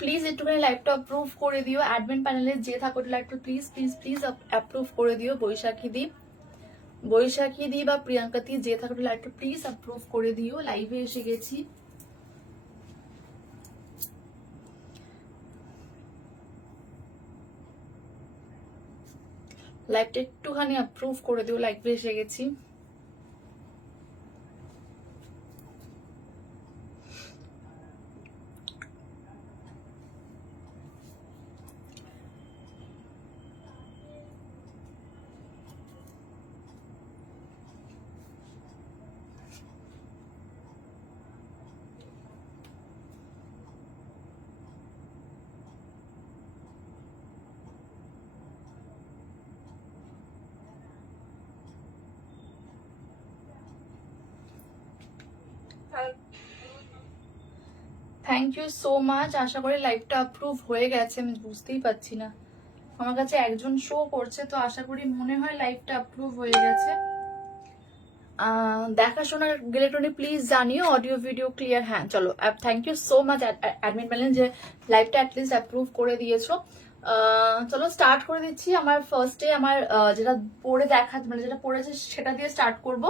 Please একটুখানি লাইভটা approve করে দিও, অ্যাডমিন প্যানেলে যে থাকো লাইভটা প্লিজ প্লিজ প্লিজ অ্যাপ্রুভ করে দিও। বৈশাখী দি বা প্রিয়াঙ্কা দি যে থাকো লাইভটা প্লিজ অ্যাপ্রুভ করে দিও। লাইভে এসে গেছি। লাইভটা একটুখানি অ্যাপ্রুভ করে দিও, লাইভে এসে গেছি। Thank you so much. আশা করি লাইভটা অ্যাপ্রুভ হয়ে গেছে। আমি বুঝতেই পারছি না, আমার কাছে একজন শো করছে, তো আশা করি মনে হয় লাইভটা অ্যাপ্রুভ হয়ে গেছে। দেখাশোনা গেলে টনি প্লিজ জানিও অডিও ভিডিও ক্লিয়ার। হ্যাঁ চলো, thank you so much admin panel যে লাইভটা অ্যাটলিস্ট অ্যাপ্রুভ করে দিয়েছো। চলো স্টার্ট করে দিচ্ছি। আমার ফার্স্টে আমার যেটা পড়ে দেখা মানে যেটা পড়েছে সেটা দিয়ে স্টার্ট করব।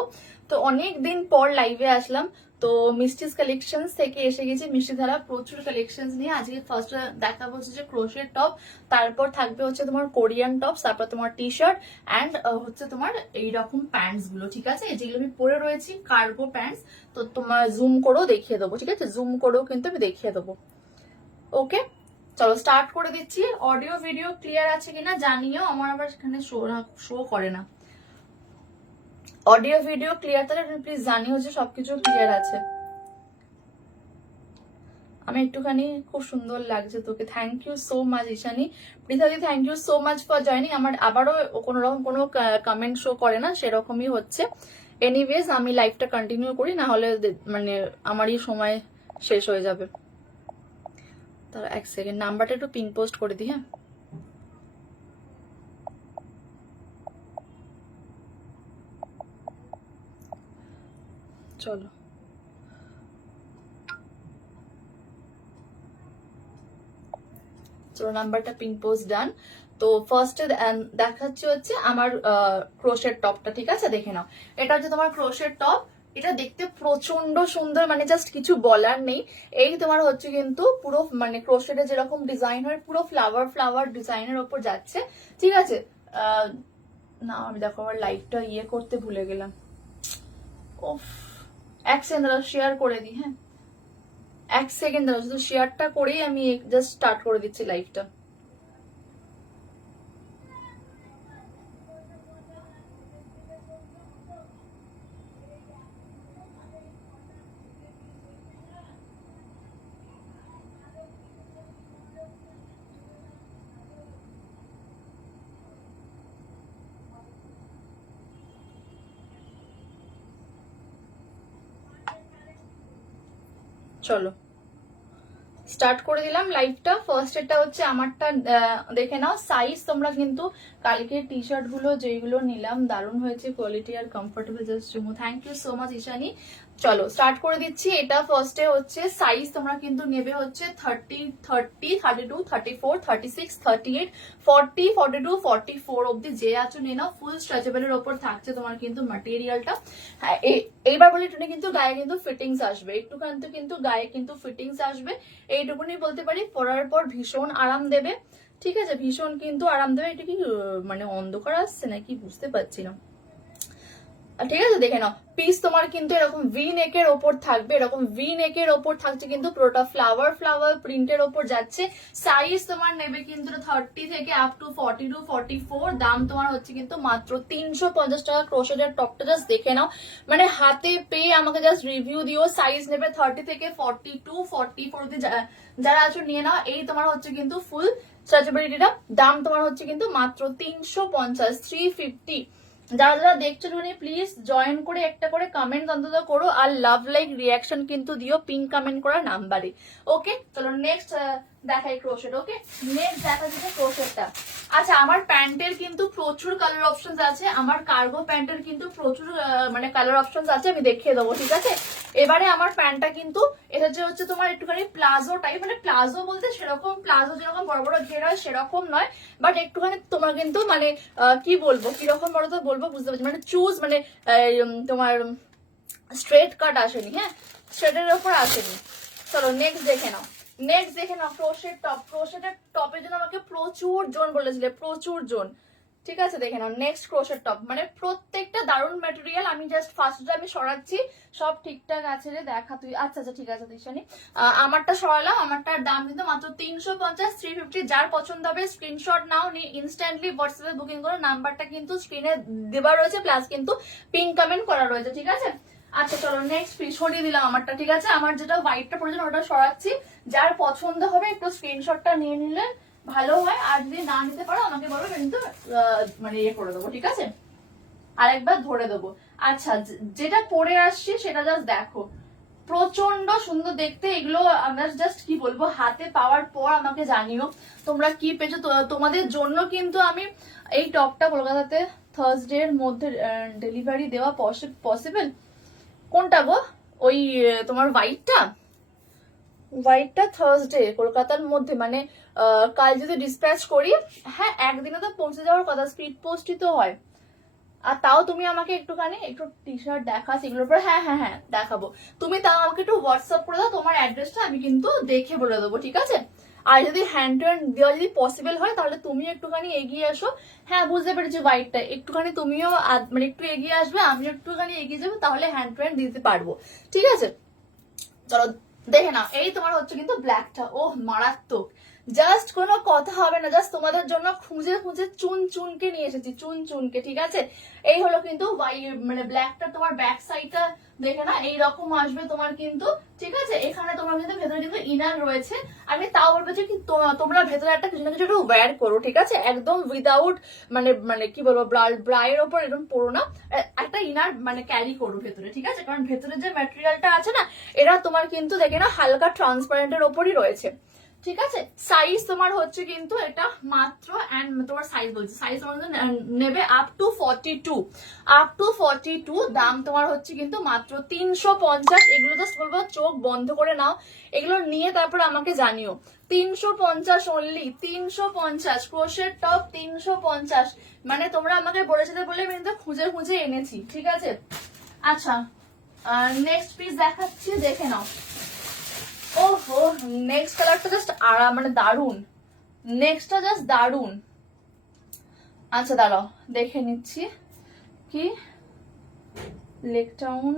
তো অনেক দিন পর লাইভে আসলাম, তো মিষ্টিস কালেকশনস থেকে এসে গেছি। মিষ্টি ধারা প্রচুর কালেকশনস নিয়ে আজকে ফার্স্ট দেখাবো হচ্ছে যে ক্রোশের টপ, তারপর থাকবে হচ্ছে তোমার কোরিয়ান টপস, তারপর তোমার টি শার্ট অ্যান্ড হচ্ছে তোমার এইরকম প্যান্টস গুলো, ঠিক আছে, যেগুলো আমি পরে রয়েছি কার্গো প্যান্টস। তো তোমার জুম করেও দেখিয়ে দেবো, ঠিক আছে, জুম করেও কিন্তু আমি দেখিয়ে দেবো। ওকে চলো স্টার্ট করে দিচ্ছি। অডিও ভিডিও ক্লিয়ার আছে কিনা জানিও, আমার আবার এখানে শো করে না। অডিও ভিডিও ক্লিয়ার তাহলে প্লিজ জানিও যে সবকিছু ক্লিয়ার আছে। আমি একটুখানি খুব সুন্দর লাগছে তোকে, thank you so much Ishani. পৃথাদি thank you so much for joining. আমার আবারও কোনো রকম কোনো কমেন্ট শো করে না, সেরকমই হচ্ছে। এনিওয়েজ আমি লাইভটা কন্টিনিউ করি, না হলে মানে আমারই সময় শেষ হয়ে যাবে। তারা এক সেকেন্ড নাম্বারটা একটু পিন পোস্ট করে দিই। হ্যাঁ চলো চলো নাম্বারটা পিন পোস্ট ডান। তো ফার্স্টে দেখাচ্ছি হচ্ছে আমার ক্রোশের টপটা, ঠিক আছে, দেখে নাও। এটা হচ্ছে তোমার ক্রোশের টপ। এটা দেখতে প্রচন্ড সুন্দর, মানে জাস্ট কিছু বলার নেই। এই তোমার হচ্ছে কিন্তু পুরো মানে ক্রোশেটে যেরকম ডিজাইন হয় পুরো ফ্লাওয়ার ফ্লাওয়ার ডিজাইনের ওপর যাচ্ছে, ঠিক আছে। না আমি দেখো আমার লাইভটা ইয়ে করতে ভুলে গেলাম। ওফ, এক সেকেন্ড শেয়ার করে দিই। হ্যাঁ এক সেকেন্ড দাঁড়াও, শুধু শেয়ারটা করেই আমি জাস্ট স্টার্ট করে দিচ্ছি লাইভটা। চলো স্টার্ট করে দিলাম লাইভটা। ফার্স্ট এটা হচ্ছে আমারটা দেখে নাও। সাইজ তোমরা কিন্তু কালকে টি শার্ট গুলো যেগুলো নিলাম দারুণ হয়েছে, কোয়ালিটি আর comfortable, just thank you so much Ishani. চলো স্টার্ট করে দিচ্ছি। এটা ফার্স্টে হচ্ছে সাইজ তোমরা কিন্তু নেবে হচ্ছে 30, 32, 34, 36, 38, 40, 42, 44 অব্দি যে আছো নিয়ে নাও। ফুল স্ট্রেচেবলের ওপর থাকছে তোমার কিন্তু ম্যাটেরিয়ালটা। হ্যাঁ এইবার বলি টুনি কিন্তু গায়ে কিন্তু ফিটিংস আসবে, একটুখানি কিন্তু গায়ে কিন্তু ফিটিংস আসবে, এইটুকুনি বলতে পারি। পরার পর ভীষণ আরাম দেবে, ঠিক আছে, ভীষণ কিন্তু আরাম দেবে। এটা কি মানে অন্ধকার আসছে নাকি বুঝতে পারছি না, ঠিক আছে দেখে নাও। পিস তোমার কিন্তু এরকম ভি নেকের ওপর থাকবে, এরকম ভি নেকের ওপর থাকছে কিন্তু পুরোটা ফ্লাওয়ার ফ্লাওয়ার প্রিন্টের ওপর যাচ্ছে। সাইজ তোমার নেবে কিন্তু 30 থেকে আপ টু 42, 44। দাম তোমার হচ্ছে কিন্তু মাত্র 350 টাকা। ক্রোশেটের টপটা জাস্ট দেখে নাও, মানে হাতে পেয়ে আমাকে জাস্ট রিভিউ দিও। সাইজ নেবে 30 থেকে 42, 44 অব্দি যারা আছো নিয়ে নাও। এই তোমার হচ্ছে কিন্তু ফুল স্ট্রেচেবিলিটিটা। দাম তোমার হচ্ছে কিন্তু মাত্র 350, 350। যারা যারা দেখছো টুনি প্লিজ জয়েন করে একটা করে কমেন্ট অন্তত করো, আর লাভ লাইক রিয়াকশন কিন্তু দিও পিন কমেন্ট করা নাম্বারে। ওকে চলো নেক্সট দেখাই ক্রোশেট। ওকে, নেক্সট দেখা যাচ্ছে ক্রোশেটটা। আচ্ছা, আমার প্যান্টের কিন্তু প্রচুর কালার অপশনস আছে, আমার কার্গো প্যান্টের কিন্তু প্রচুর মানে কালার অপশনস আছে, আমি দেখিয়ে দেবো, ঠিক আছে। এবারে আমার প্যান্টটা কিন্তু এটা যে হচ্ছে তোমার একটুখানি প্লাজো টাইপ, মানে প্লাজো বলতে সেরকম প্লাজো যেরকম বড় বড় ঘের হয় সেরকম নয়, বাট একটুখানি তোমার কিন্তু মানে কি বলবো, কিরকম বড় তো বলবো বুঝতে পারছি, মানে চুজ মানে তোমার স্ট্রেট কাট আসেনি, হ্যাঁ স্ট্রেটের ওপর আসেনি। চলো নেক্সট দেখে নাও, নেক্সট দেখে নাও ক্রোশেট টপ। ক্রোশেটের টপের জন্য আমাকে প্রচুর জন বলেছিলে, প্রচুর জন, ঠিক আছে। দেখে নাও নেক্সট ক্রোশেট টপ, মানে প্রত্যেকটা দারুণ ম্যাটেরিয়াল। আমি জাস্ট ফার্স্টে আমি সরাচ্ছি, সব ঠিকঠাক আছে রে, দেখা তুই। আচ্ছা আচ্ছা ঠিক আছে দিশানি, আমারটা সরালাম। আমারটার দাম কিন্তু মাত্র 350, 350। যার পছন্দ হবে স্ক্রিনশট নাও, নিয়ে ইনস্ট্যান্টলি হোয়াটসঅ্যাপে বুকিং করো। নাম্বারটা কিন্তু স্ক্রিনে দেওয়া রয়েছে, প্লাস কিন্তু পিন কমেন্ট করা রয়েছে, ঠিক আছে। আচ্ছা চলো নেক্সট পিস সরিয়ে দিলাম আমারটা, ঠিক আছে। আমার যেটা হোয়াইটটা প্রয়োজন ওটা সরাচ্ছি। যার পছন্দ হবে একটু স্ক্রিনশটটা নিয়ে নিলে ভালো হয়, আর যদি না নিতে পারো আমাকে বলো, কিন্তু মানে ইয়ে করে দেবো, ঠিক আছে, আরেকবার ধরে দেবো। আচ্ছা, যেটা পরে আসছি সেটা জাস্ট দেখো, প্রচন্ড সুন্দর দেখতে। এগুলো আমরা জাস্ট কি বলবো, হাতে পাওয়ার পর আমাকে জানিও তোমরা কি পেয়েছো। তোমাদের জন্য কিন্তু আমি এই টপটা কলকাতাতে থার্সডে এর মধ্যে ডেলিভারি দেওয়া পসিবল। কোনটা গো, ওই তোমার হোয়াইটটা থার্সডে কলকাতার মধ্যে, মানে কাল যদি ডিসপ্যাচ করি, হ্যাঁ একদিনে তো পৌঁছে যাওয়ার কথা, স্পিড পোস্টই তো হয়। আর তাও তুমি আমাকে একটুখানি একটু টি শার্ট দেখাস এগুলোর পর, হ্যাঁ হ্যাঁ হ্যাঁ দেখাবো। তুমি তাও আমাকে একটু হোয়াটসঅ্যাপ করে দাও তোমার অ্যাড্রেসটা, আমি কিন্তু দেখে বলে দেবো, ঠিক আছে। আর যদি হ্যান্ড টু হ্যান্ড দেওয়া যদি পসিবল হয় তাহলে তুমি একটুখানি এগিয়ে আসো। হ্যাঁ বুঝতে পেরেছি, হোয়াইটটা একটুখানি তুমিও মানে একটু এগিয়ে আসবে, আমিও একটুখানি এগিয়ে যাবো, তাহলে হ্যান্ড টু হ্যান্ড দিতে পারবো, ঠিক আছে। চলো দেখে না, এই তোমার হচ্ছে কিন্তু ব্ল্যাকটা, ও মারাত্মক, জাস্ট কোনো কথা হবে না, জাস্ট তোমাদের জন্য খুঁজে খুঁজে চুন চুনকে নিয়ে এসেছি, চুন চুনকে, ঠিক আছে। এই হলো কিন্তু মানে ব্ল্যাকটা, তোমার ব্যাক সাইডটা দেখে না এইরকম আসবে তোমার কিন্তু, ঠিক আছে। এখানে তোমার কিন্তু ভেতরে কিন্তু ইনার রয়েছে। আমি তাও বলবো যে কি তোমরা ভেতরে একটা কিছু না কিছু একটু ওয়্যার করো, ঠিক আছে, একদম উইদাউট মানে মানে কি বলবো ব্রায়ের ওপর এরকম পড়ো না, একটা ইনার মানে ক্যারি করো ভেতরে, ঠিক আছে। কারণ ভেতরে যে ম্যাটেরিয়ালটা আছে না, এরা তোমার কিন্তু দেখে না হালকা ট্রান্সপারেন্টের ওপরই রয়েছে, ঠিক আছে। সাইজ তোমার হচ্ছে কিন্তু এটা মাত্র, এন্ড তোমার সাইজ বলছি, সাইজ তোমার নেবে আপ টু 42, আপ টু 42। দাম তোমার হচ্ছে কিন্তু মাত্র 350। এগুলো জাস্ট বলবো চোখ বন্ধ করে নাও, এগুলো নিয়ে তারপর আমাকে জানিও। 350 অনলি, 350 ক্রোশের টপ 350। মানে তোমরা আমাকে বলেছিলে বলে আমি কিন্তু খুঁজে খুঁজে এনেছি, ঠিক আছে। আচ্ছা নেক্সট পিস দেখাচ্ছি, দেখে নাও। ওহো, নেক্সট কালারটা জাস্ট মানে দারুন, নেক্সটটা জাস্ট দারুন। আচ্ছা দাঁড়াও দেখে নিচ্ছি, কি লেক টাউন,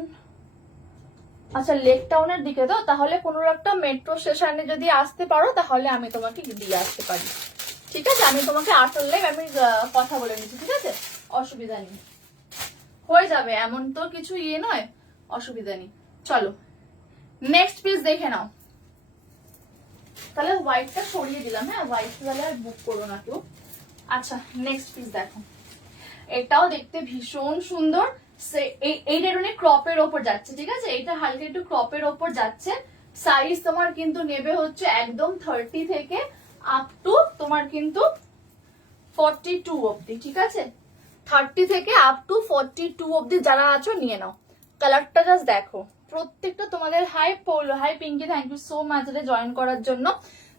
আচ্ছা লেক টাউনের দিকে তো, তাহলে কোনো একটা মেট্রো স্টেশনে যদি আসতে পারো তাহলে আমি তোমাকে দিয়ে আসতে পারি, ঠিক আছে। আমি তোমাকে আসলে আমি কথা বলে নিচ্ছি, ঠিক আছে, অসুবিধা নেই, হয়ে যাবে, এমন তো কিছু ইয়ে নয়, অসুবিধা নেই। চলো নেক্সট পিস দেখে নাও। তাহলে হোয়াইটটা সরিয়ে দিলাম, হ্যাঁ হোয়াইট তাহলে আর বুক করো না কেউ। আচ্ছা নেক্সট পিস দেখো, এটাও দেখতে ভীষণ সুন্দর। এইটা একটু ক্রপের ওপর যাচ্ছে, ঠিক আছে, এটা হালকা একটু ক্রপের ওপর যাচ্ছে। সাইজ তোমার কিন্তু নেবে হচ্ছে একদম 30 থেকে আপ টু তোমার কিন্তু 42 অব্দি, ঠিক আছে। 30 থেকে আপ টু 42 অব্দি যারা আছো নিয়ে নাও। কালারটা জাস্ট দেখো, প্রত্যেকটা তোমাদের hi Pinky, thank you so much join করার জন্য।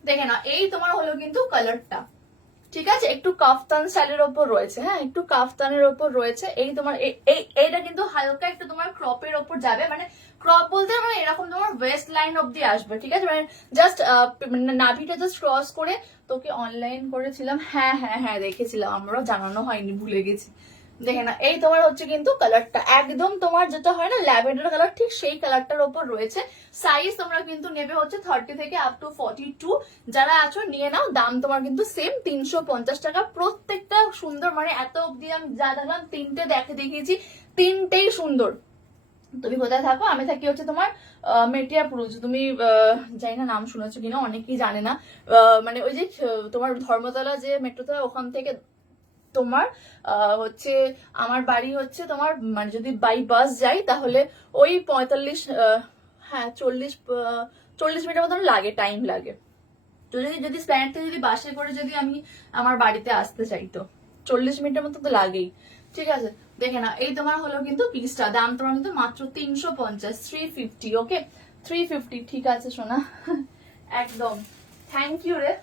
দেখে না, এই তোমার হলো কিন্তু কালারটা, ঠিক আছে, একটু কাফতান স্টাইলের ওপর রয়েছে, হ্যাঁ একটু কাফতানের ওপর রয়েছে। এই তোমার এইটা কিন্তু হালকা একটু তোমার ক্রপের ওপর যাবে, মানে ক্রপ বলতে মানে এরকম তোমার ওয়েস্ট লাইন অব্দি আসবে, ঠিক আছে, মানে জাস্ট নাভিটা জাস্ট ক্রস করে। তোকে অনলাইন করেছিলাম, হ্যাঁ হ্যাঁ হ্যাঁ দেখেছিলাম, আমরাও জানানো হয়নি, ভুলে গেছি। দেখে না, এই তোমার হচ্ছে কিন্তু কালারটা একদম তোমার যেটা হয় না ল্যাভেন্ডার কালার, ঠিক সেই কালারটার ওপর রয়েছে। সাইজ তোমরা কিন্তু নেবে হচ্ছে 30 থেকে আপ টু 42। যারা আছো নিয়ে নাও, দাম তোমার কিন্তু সেম 350 টাকা। প্রত্যেকটা সুন্দর, মানে এত অব্দি আমি যা দেখলাম তিনটে দেখিয়েছি, তিনটেই সুন্দর। তুমি কোথায় থাকো? আমি থাকি হচ্ছে তোমার মেটিয়াপুর। তুমি জানি না নাম শুনেছো কিনা, অনেকেই জানে না। মানে ওই যে তোমার ধর্মতলা যে মেট্রোতলা, ওখান থেকে তোমার হচ্ছে আমার বাড়ি হচ্ছে তোমার, মানে যদি বাই বাস যাই তাহলে ওই 45 হ্যাঁ 40 মিনিটের মতন লাগে, টাইম লাগে। তো যদি যদি স্প্ল্যানেড থেকে যদি বাসে করে যদি আমি আমার বাড়িতে আসতে চাই তো 40 মিনিটের মতো তো লাগেই। ঠিক আছে, দেখে না, এই তোমার হলো কিন্তু পিসটা, দাম তোমার কিন্তু মাত্র 350, 350। ওকে, 350। ঠিক আছে সোনা, একদম থ্যাংক ইউ রে।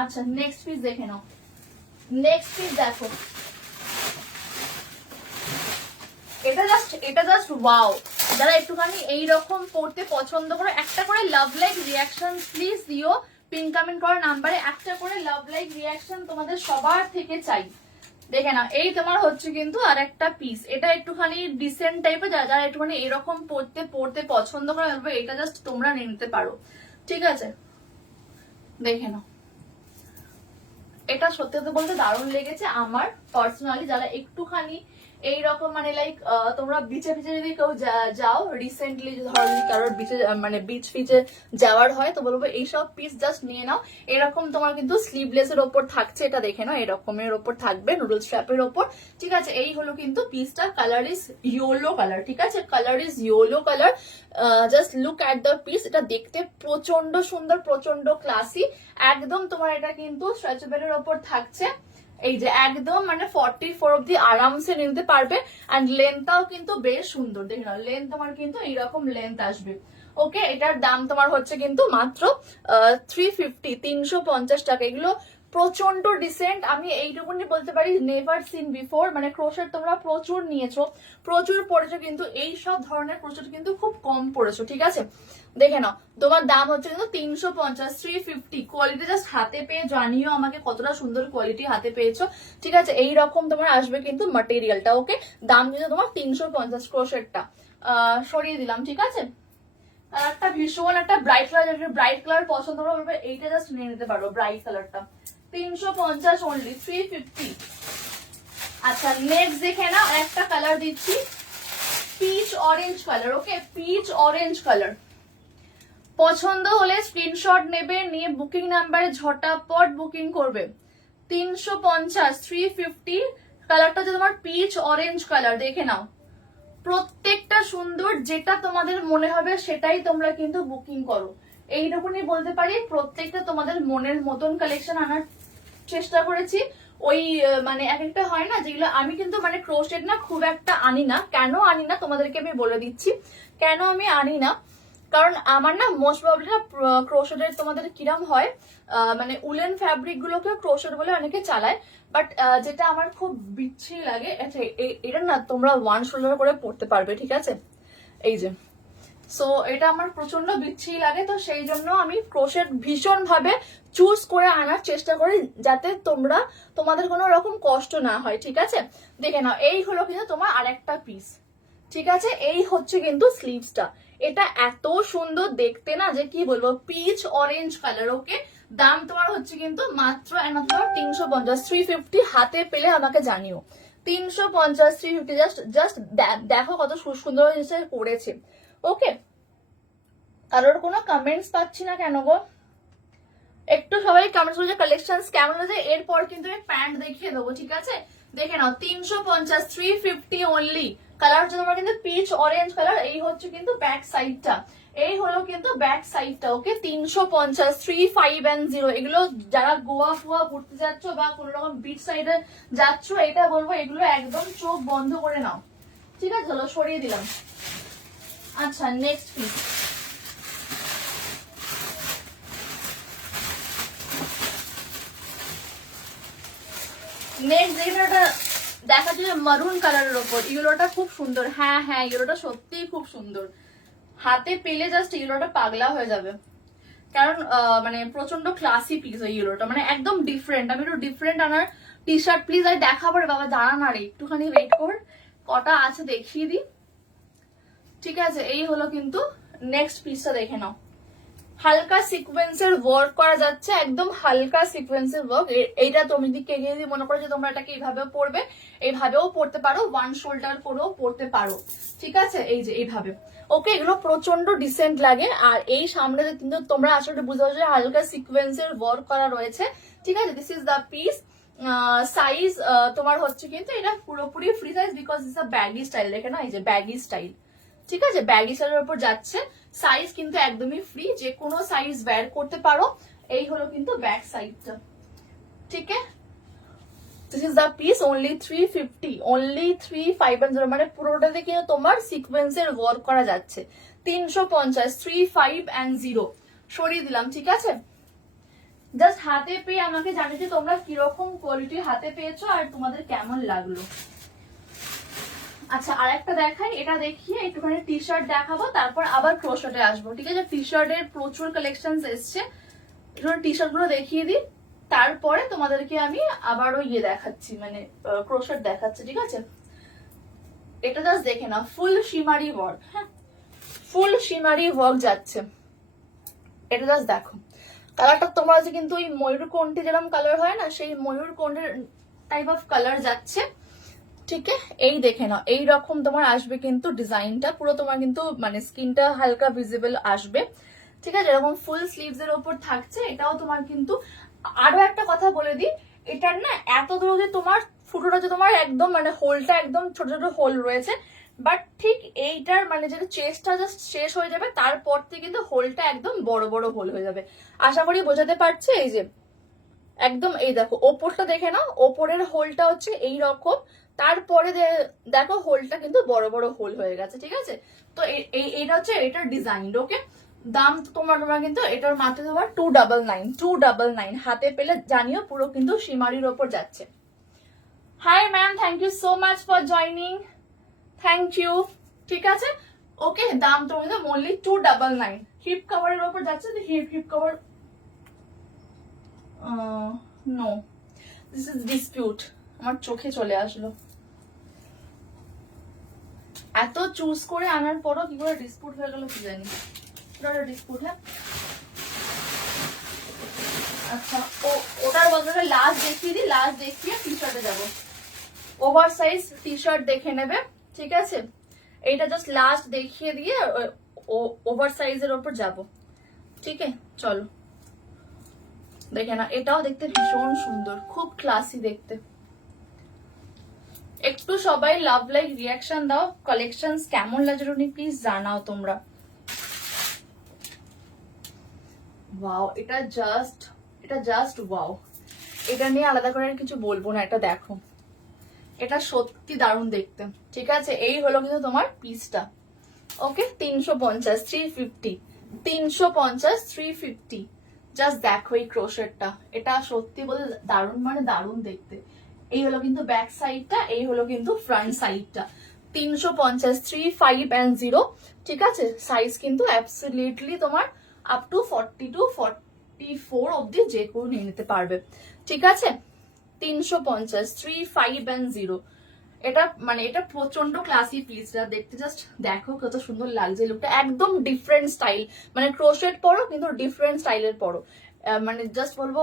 আচ্ছা নেক্সট পিস দেখে নাও, নেক্সট পিস দেখো, এটা জাস্ট ওয়াও। যারা একটুখানি এইরকম পড়তে পছন্দ করো, একটা করে লাভ লাইক রিয়াকশন প্লিজ দিও পিন কমেন্ট করার নাম্বারে, একটা করে লাভ লাইক রিয়াকশন তোমাদের সবার থেকে চাই। দেখে না, এই তোমার হচ্ছে কিন্তু আর একটা পিস, এটা একটুখানি ডিসেন্ট টাইপের, যারা যারা একটুখানি এরকম পড়তে পছন্দ করে এটা জাস্ট তোমরা নিতে পারো। ঠিক আছে, দেখে নাও, এটা সত্যি কথা বলতে দারুণ লেগেছে আমার পার্সোনালি। যারা একটুখানি এইরকম মানে লাইক তোমরা বিচে ফিচে যদি কেউ যাও রিসেন্টলি, ধরো যদি কারোর বিচে মানে বিচ ফিচে যাওয়ার হয় তো বলবো এইসব পিস জাস্ট নিয়ে নাও। এরকম তোমার কিন্তু স্লিভলেস এর ওপর থাকছে, এটা দেখে নাও, এরকমের ওপর থাকবে নুডল স্ট্র্যাপের ওপর। ঠিক আছে, এই হলো কিন্তু পিসটা, কালার ইজ ইয়েলো কালার। ঠিক আছে, colour is yellow colour. Just look at the piece, এটা দেখতে প্রচন্ড সুন্দর, প্রচন্ড ক্লাসি একদম। তোমার এটা কিন্তু স্ট্রেচেবলের ওপর থাকছে, এই যে একদম মানে 44 অব্দি আরামসে নিতে পারবে। অ্যান্ড লেন্থটাও কিন্তু বেশ সুন্দর, দেখে নাও, লেন্থ তোমার কিন্তু এইরকম লেন্থ আসবে। ওকে, এটার দাম তোমার হচ্ছে কিন্তু মাত্র 350, 350 টাকা। এগুলো প্রচন্ড ডিসেন্ট, আমি এইটুকুনি বলতে পারি নেভার সিন বিফোর। মানে ক্রোশেট তোমরা প্রচুর নিয়েছো, প্রচুর পড়েছো, কিন্তু এই সব ধরনের ক্রোশেট কিন্তু খুব কম পড়েছো। ঠিক আছে, দেখে নাও, তোমার দাম হচ্ছে কিন্তু 350, 350। কোয়ালিটি জাস্ট হাতে পেয়ে জানিও আমাকে কতটা সুন্দর কোয়ালিটি হাতে পেয়েছো। ঠিক আছে, এইরকম তোমার আসবে কিন্তু মাটেরিয়ালটা। ওকে, দাম কিন্তু তোমার 350 ক্রোশেটটা। সরিয়ে দিলাম। ঠিক আছে, কালারটা ভীষণ একটা ব্রাইট কালার, ব্রাইট কালার পছন্দ করবে এইটা জাস্ট নিয়ে নিতে পারো, ব্রাইট কালারটা 350 অনলি, 350। আচ্ছা নেক্সট দেখে না, একটা কালার দিচ্ছি, পিচ অরেঞ্জ কালার। ওকে, পিচ অরেঞ্জ কালার। পছন্দ হলে স্ক্রিনশট নেবে, নিয়ে বুকিং নাম্বারে ঝটাপট বুকিং করবে। 350, 350। কালারটা হচ্ছে তোমার পিচ অরেঞ্জ কালার, দেখে নাও, প্রত্যেকটা সুন্দর, যেটা তোমাদের মনে হবে সেটাই তোমরা কিন্তু বুকিং করো। এইটুকুনি বলতে পারি, প্রত্যেকটা তোমাদের মনের মতন কালেকশন আনার চেষ্টা করেছি। ওই মানে এক একটা হয় না যেগুলো, আমি কিন্তু মানে ক্রোশেট না খুব একটা আনি না। কেন আনি না তোমাদেরকে আমি বলে দিচ্ছি, কেন আমি আনি না। কারণ আমার না মোস্ট প্রবলি না ক্রোশেটের তোমাদের কিরম হয়, মানে উলেন ফ্যাব্রিক গুলোকে ক্রোশেট বলে অনেকে চালায়, বাট যেটা আমার খুব বিচ্ছিরি লাগে, এটা না তোমরা ওয়ান শোল্ডার করে পড়তে পারবে। ঠিক আছে, এই যে, সো এটা আমার প্রচন্ড বিচ্ছিরি লাগে, তো সেই জন্য আমি ক্রোশেট ভীষণ ভাবে চুজ করে আনার চেষ্টা করি, যাতে তোমাদের কোনো রকম কষ্ট না হয়। ঠিক আছে, দেখে নাও, এই হলো কিন্তু তোমার আরেকটা পিস। ঠিক আছে, এই হচ্ছে কিন্তু স্লিভসটা, এটা এত সুন্দর দেখতে না যে কি বলবো, পিচ অরেঞ্জ কালার। ওকে, দাম তোমার হচ্ছে কিন্তু মাত্র 350, 350। হাতে পেলে আমাকে জানিও, 350, 350। জাস্ট দেখো কত সুন্দর জিনিসটা করেছে। ওকে, কারোর কোনো কমেন্টস পাচ্ছি না কেন গো, একটু সবাই কমেন্টস করছে কালেকশন কেমন হয়েছে। এরপর কিন্তু আমি প্যান্ট দেখিয়ে দেবো। ঠিক আছে, দেখে নাও, 350, 350 অনলি। কালার হচ্ছে তোমার কিন্তু পিচ অরেঞ্জ কালার। এই হচ্ছে কিন্তু ব্যাক সাইডটা, এই হলো কিন্তু ব্যাক সাইডটা। ওকে, 350, 350। এগুলো যারা গোয়া ফোয়া ঘুরতে যাচ্ছ বা কোনো রকম বিচ সাইডে যাচ্ছ, এটা বলবো এগুলো একদম চোখ বন্ধ করে নাও। ঠিক আছে, চলো সরিয়ে দিলাম। আচ্ছা নেক্সট পিস, নেক্সট যেটা দেখা যায় মারুন কালারের ওপর, ইয়েলোটা খুব সুন্দর। হ্যাঁ হ্যাঁ, ইয়েলোটা সত্যিই খুব সুন্দর, হাতে পেলে জাস্ট ইয়েলোটা পাগলা হয়ে যাবে। কারণ মানে প্রচন্ড ক্লাসি পিস ওই ইয়েলোটা, মানে একদম ডিফারেন্ট। আমি একটু ডিফারেন্ট আনার টি শার্ট প্লিজ আর দেখাবো রে বাবা, দাঁড়া না রে, একটুখানি ওয়েট কর, কটা আছে দেখিয়ে দিই। ঠিক আছে, এই হলো কিন্তু নেক্সট পিসটা, দেখে নাও, হালকা সিকোয়েন্সের ওয়ার্ক করা যাচ্ছে, একদম হালকা সিকোয়েন্সের ওয়ার্ক। এইটা তুমি যদি মনে করো যে তোমরা এটাকে এইভাবেও পড়বে, এইভাবেও পড়তে পারো, ওয়ান শোল্ডার করেও পড়তে পারো। ঠিক আছে, এই যে এইভাবে। ওকে, এগুলো প্রচন্ড ডিসেন্ট লাগে। আর এই সামনে কিন্তু তোমরা আসলে বুঝতে পারছো হালকা সিকোয়েন্সের ওয়ার্ক করা রয়েছে। ঠিক আছে, this is the piece. Size তোমার হচ্ছে কিন্তু এটা পুরোপুরি free size, because it's a baggy style. দেখে না, এই যে ব্যাগি স্টাইল। ঠিক আছে, ব্যাগি স্টাইলের উপর যাচ্ছে। সাইজ কিন্তু একদমই ফ্রি, যে কোনো সাইজ ওয়্যার করতে পারো। এই হলো কিন্তু ব্যাক সাইডটা, ঠিক আছে। This is the piece, only 350, only 350, মানে পুরোটাতে কিন্তু তোমার সিকোয়েন্সের ওয়ার্ক করা যাচ্ছে। 350, 35 সরিয়ে দিলাম, ঠিক আছে। জাস্ট হাতে পেয়ে আমাকে জানিয়ে যে তোমরা কিরকম কোয়ালিটি হাতে পেয়েছো আর তোমাদের কেমন লাগলো। আচ্ছা, আর একটা দেখাই, এটা দেখিয়ে একটুখানি টি শার্ট দেখাবো, তারপর আবার ক্রোশেটে আসবো, ঠিক আছে। টি শার্টের প্রচুর কালেকশন এসছে, টি শার্ট গুলো দেখিয়ে দিই, তারপরে তোমাদেরকে আমি আবারও ইয়ে দেখাচ্ছি, মানে ক্রোশেট দেখাচ্ছি, ঠিক আছে। এটা জাস্ট দেখে না, ফুল শিমারি ওয়ার্ক, হ্যাঁ ফুল শিমারি ওয়ার্ক যাচ্ছে। এটা জাস্ট দেখো, কালারটা তোমার আছে কিন্তু ওই ময়ূরকণ্ঠী যেরকম কালার হয় না, সেই ময়ূরকণ্ঠের টাইপ অফ কালার যাচ্ছে, ঠিক আছে। এই দেখে নাও, এইরকম তোমার আসবে কিন্তু ডিজাইনটা, পুরো তোমার কিন্তু মানে স্কিনটা হালকা ভিজিবল আসবে, ঠিক আছে। এরকম ফুল স্লিভস এর উপর থাকছে। এটাও তোমার কিন্তু, আরো একটা কথা বলে দিই, এটার না এত দূর যে তোমার ফুটোটা যে তোমার একদম মানে হোলটা একদম ছোট ছোট হোল রয়েছে, বাট ঠিক এইটার মানে যেটা চেস্টটা জাস্ট শেষ হয়ে যাবে, তারপর থেকে কিন্তু হোলটা একদম বড় বড় হোল হয়ে যাবে। আশা করি বোঝাতে পারছে। এই যে একদম এই দেখো ওপরটা দেখে নাও, ওপরের হোলটা হচ্ছে এই রকম, তারপরে দেখো হোলটা কিন্তু বড় বড় হোল হয়ে গেছে, ঠিক আছে। তো এইটা হচ্ছে এটার ডিজাইন, ওকে। দাম তোমরা কিন্তু এটার মাত্র তোমার 299 হাতে পেলে জানিও, পুরো কিন্তু শিমারির ওপর যাচ্ছে। Hi ma'am, thank you so much for joining, thank you, ঠিক আছে। ওকে, দাম তোমাদের অনলি 299, হিপ কভারের ওপর যাচ্ছে। Hip cover no, this is dispute, আমার চোখে চলে আসলো। এত চুজ করে আনার পরও কি করে ডিসপিউট হয়ে গেল কি জানি, ডিসপিউট। হ্যাঁ আচ্ছা, ওটার বদলে লাস্ট দেখিয়ে দিই, লাস্ট দেখিয়ে টি শার্টে যাবো। ওভার সাইজ টি শার্ট দেখে নেবে, ঠিক আছে। এইটা জাস্ট লাস্ট দেখিয়ে দিয়ে ওভার সাইজের ওপর যাব, ঠিক আছে। চলো দেখে না, এটাও দেখতে ভীষণ সুন্দর, খুব ক্লাসি দেখতে। একটু সবাই লাভ লাইক রিয়াকশন দাও, কালেকশনস কেমন লাগছে প্লিজ জানাও তোমরা। ওয়াও, এটা জাস্ট ওয়াও, এটা নিয়ে আলাদা করে কিছু বলবো না। এটা দেখো, এটা সত্যি দারুণ দেখতে, ঠিক আছে। এই হলো কিন্তু তোমার পিসটা, ওকে। 350, 350, 350, 350। জাস্ট দেখো এই ক্রোশেটটা, এটা সত্যি বলে দারুণ, মানে দারুণ দেখতে। এই হলো কিন্তু ব্যাক সাইডটা, এই হলো কিন্তু ফ্রন্ট সাইডটা। 350, 350, ঠিক আছে। সাইজ কিন্তু অ্যাবসলিউটলি তোমার আপ টু 42, 44 অব্দি যে কেউ নিয়ে নিতে পারবে, ঠিক আছে। 350, 350, এটা মানে এটা প্রচন্ড ক্লাসি পিসটা, দেখতে জাস্ট দেখো কত সুন্দর লাগছে লুকটা, একদম ডিফারেন্ট স্টাইল, মানে ক্রোশেট পরো কিন্তু ডিফারেন্ট স্টাইলের পরো, মানে জাস্ট বলবো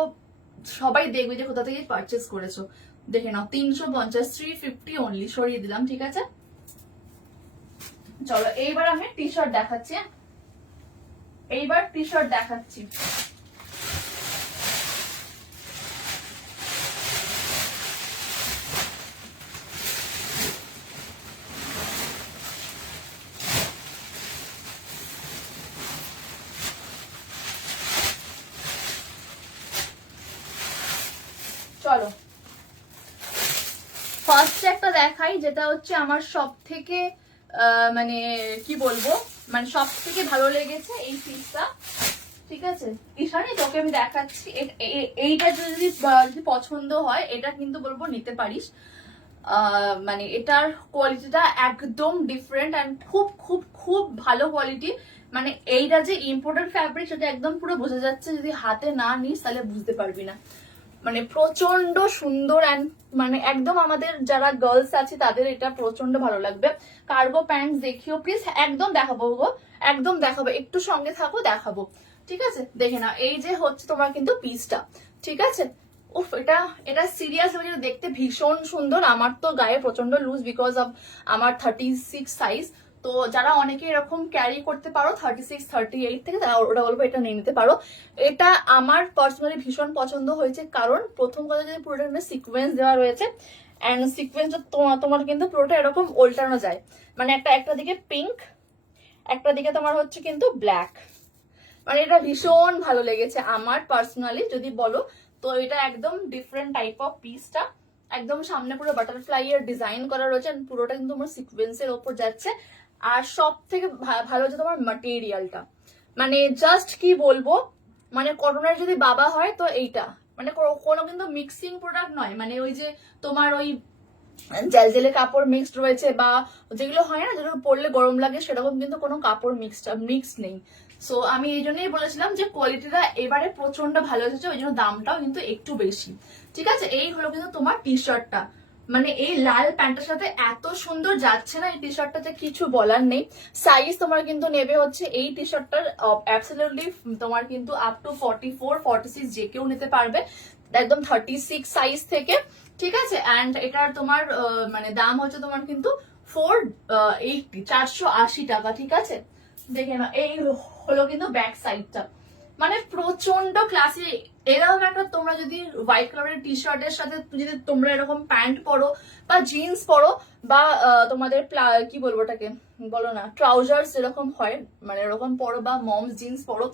সবাই দেখবে যে কোথা থেকে পারচেস করেছো। দেখে নাও, 350, 350 অনলি, সরিয়ে দিলাম, ঠিক আছে। চলো এইবার আমি টি শার্ট দেখাচ্ছি, এইবার টি শার্ট দেখাচ্ছি। চলো ফার্স্ট একটা দেখাই, যেটা হচ্ছে আমার সব থেকে মানে কি বলবো, মানে সব থেকে ভালো লেগেছে এই পিসটা, ঠিক আছে। ঈশানি তোকে আমি দেখাচ্ছি, এইটা যদি পছন্দ হয় এটা কিন্তু বলবো নিতে পারিস। মানে এটার কোয়ালিটিটা একদম ডিফারেন্ট অ্যান্ড খুব খুব খুব ভালো কোয়ালিটি। মানে এইটা যে ইম্পোর্টেড ফ্যাব্রিক সেটা একদম পুরো বোঝা যাচ্ছে, যদি হাতে না নিস তাহলে বুঝতে পারবি না। মানে প্রচন্ড সুন্দর অ্যান্ড মানে একদম আমাদের যারা গার্লস আছে তাদের এটা প্রচন্ড ভালো লাগবে। কার্গো প্যান্টস দেখিও প্লিজ, একদম দেখাবো গো, একদম দেখাবো, একটু সঙ্গে থাকো দেখাবো, ঠিক আছে। দেখে না, এই যে হচ্ছে তোমার কিন্তু পিসটা, ঠিক আছে। উফ, এটা সিরিয়াসলি দেখতে ভীষণ সুন্দর। আমার তো গায়ে প্রচন্ড লুজ বিকজ অফ আমার 36 সাইজ, তো যারা অনেকে এরকম ক্যারি করতে পারো 36, 38 থেকে, তারা ওটা বলবো এটা নিয়ে নিতে পারো। এটা আমার পার্সোনালি ভীষণ পছন্দ হয়েছে, কারণ প্রথম কথা যে পুরোটা সিকোয়েন্স দেওয়া রয়েছে, অ্যান্ড সিকোয়েন্স তোমার কিন্তু পুরোটা এরকম উল্টানো যায়, মানে একটা দিকে পিঙ্ক একটা দিকে তোমার হচ্ছে কিন্তু ব্ল্যাক। মানে এটা ভীষণ ভালো লেগেছে আমার পার্সোনালি যদি বলো তো। এটা একদম ডিফারেন্ট টাইপ অফ পিসটা, একদম সামনে পুরো বাটারফ্লাই এর ডিজাইন করা রয়েছে, পুরোটা কিন্তু তোমার সিকোয়েন্সের ওপর যাচ্ছে। আর সব থেকে ভালো হচ্ছে তোমার ম্যাটেরিয়ালটা, মানে জাস্ট কি বলবো, মানে কটনের যদি বাবা হয় তো এইটা, মানে কোনো কিন্তু মিক্সিং প্রোডাক্ট নয়, মানে ওই যে তোমার ওই জেলজেলে কাপড় মিক্সড রয়েছে বা যেগুলো হয় না যেগুলো পরলে গরম লাগে, সেরকম কিন্তু কোনো কাপড় মিক্স নেই। সো আমি এই জন্যই বলেছিলাম যে কোয়ালিটিটা এবারে প্রচন্ড ভালো এসেছে, ওই জন্য দামটাও কিন্তু একটু বেশি। ঠিক আছে, এই হলো কিন্তু তোমার টি শার্টটা, মানে এই লাল প্যান্টের সাথে এত সুন্দর যাচ্ছে না এই টি শার্টটাতে, কিছু বলার নেই। সাইজ তোমার কিন্তু নেবে হচ্ছে এই টি শার্টটার অ্যাবসলিউটলি তোমার কিন্তু আপ টু 44 46 যে কেউ নিতে পারবে, একদম 36 সাইজ থেকে। ঠিক আছে, অ্যান্ড এটার তোমার মানে দাম হচ্ছে তোমার কিন্তু 480 টাকা। ঠিক আছে, দেখে না, এই হলো কিন্তু ব্যাক সাইডটা, মানে প্রচন্ড ক্লাসি। এরকম একটা তোমরা যদি হোয়াইট কালারের টি শার্টের সাথে যদি তোমরা এরকম প্যান্ট পরো বা জিন্স পরো বা তোমাদের কি বলবো ওটাকে বলো না, ট্রাউজার্স এরকম হয়, মানে এরকম পরো বা মমস জিন্স পরো,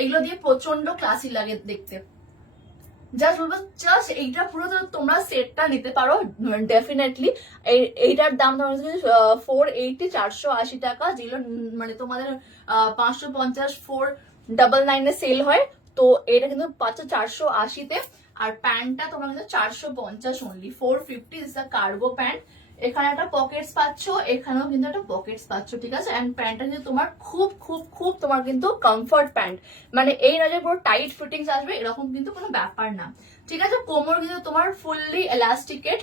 এগুলো দিয়ে প্রচন্ড ক্লাসি লাগে দেখতে। জাস্ট বলবো, জাস্ট এইটা পুরো তোমরা সেটটা নিতে পারো ডেফিনেটলি। এইটার দাম তোমার 480 480 টাকা, যেগুলো মানে তোমাদের 550 499 সেল হয়, তো এটা কিন্তু পাচ্ছ 480-তে। আর প্যান্টটা তোমার কিন্তু 450 only, 450 is the cargo pant. এখানে একটা পকেটস পাচ্ছ, এখানেও কিন্তু একটা পকেটস পাচ্ছ। ঠিক আছে, এন্ড প্যান্টটা কিন্তু তোমার খুব খুব খুব তোমার কিন্তু কমফর্ট প্যান্ট, মানে এই না যে পুরো টাইট ফিটিংস আসবে এরকম কিন্তু কোনো ব্যাপার না। ঠিক আছে, কোমর কিন্তু তোমার ফুললি এলাস্টিকেট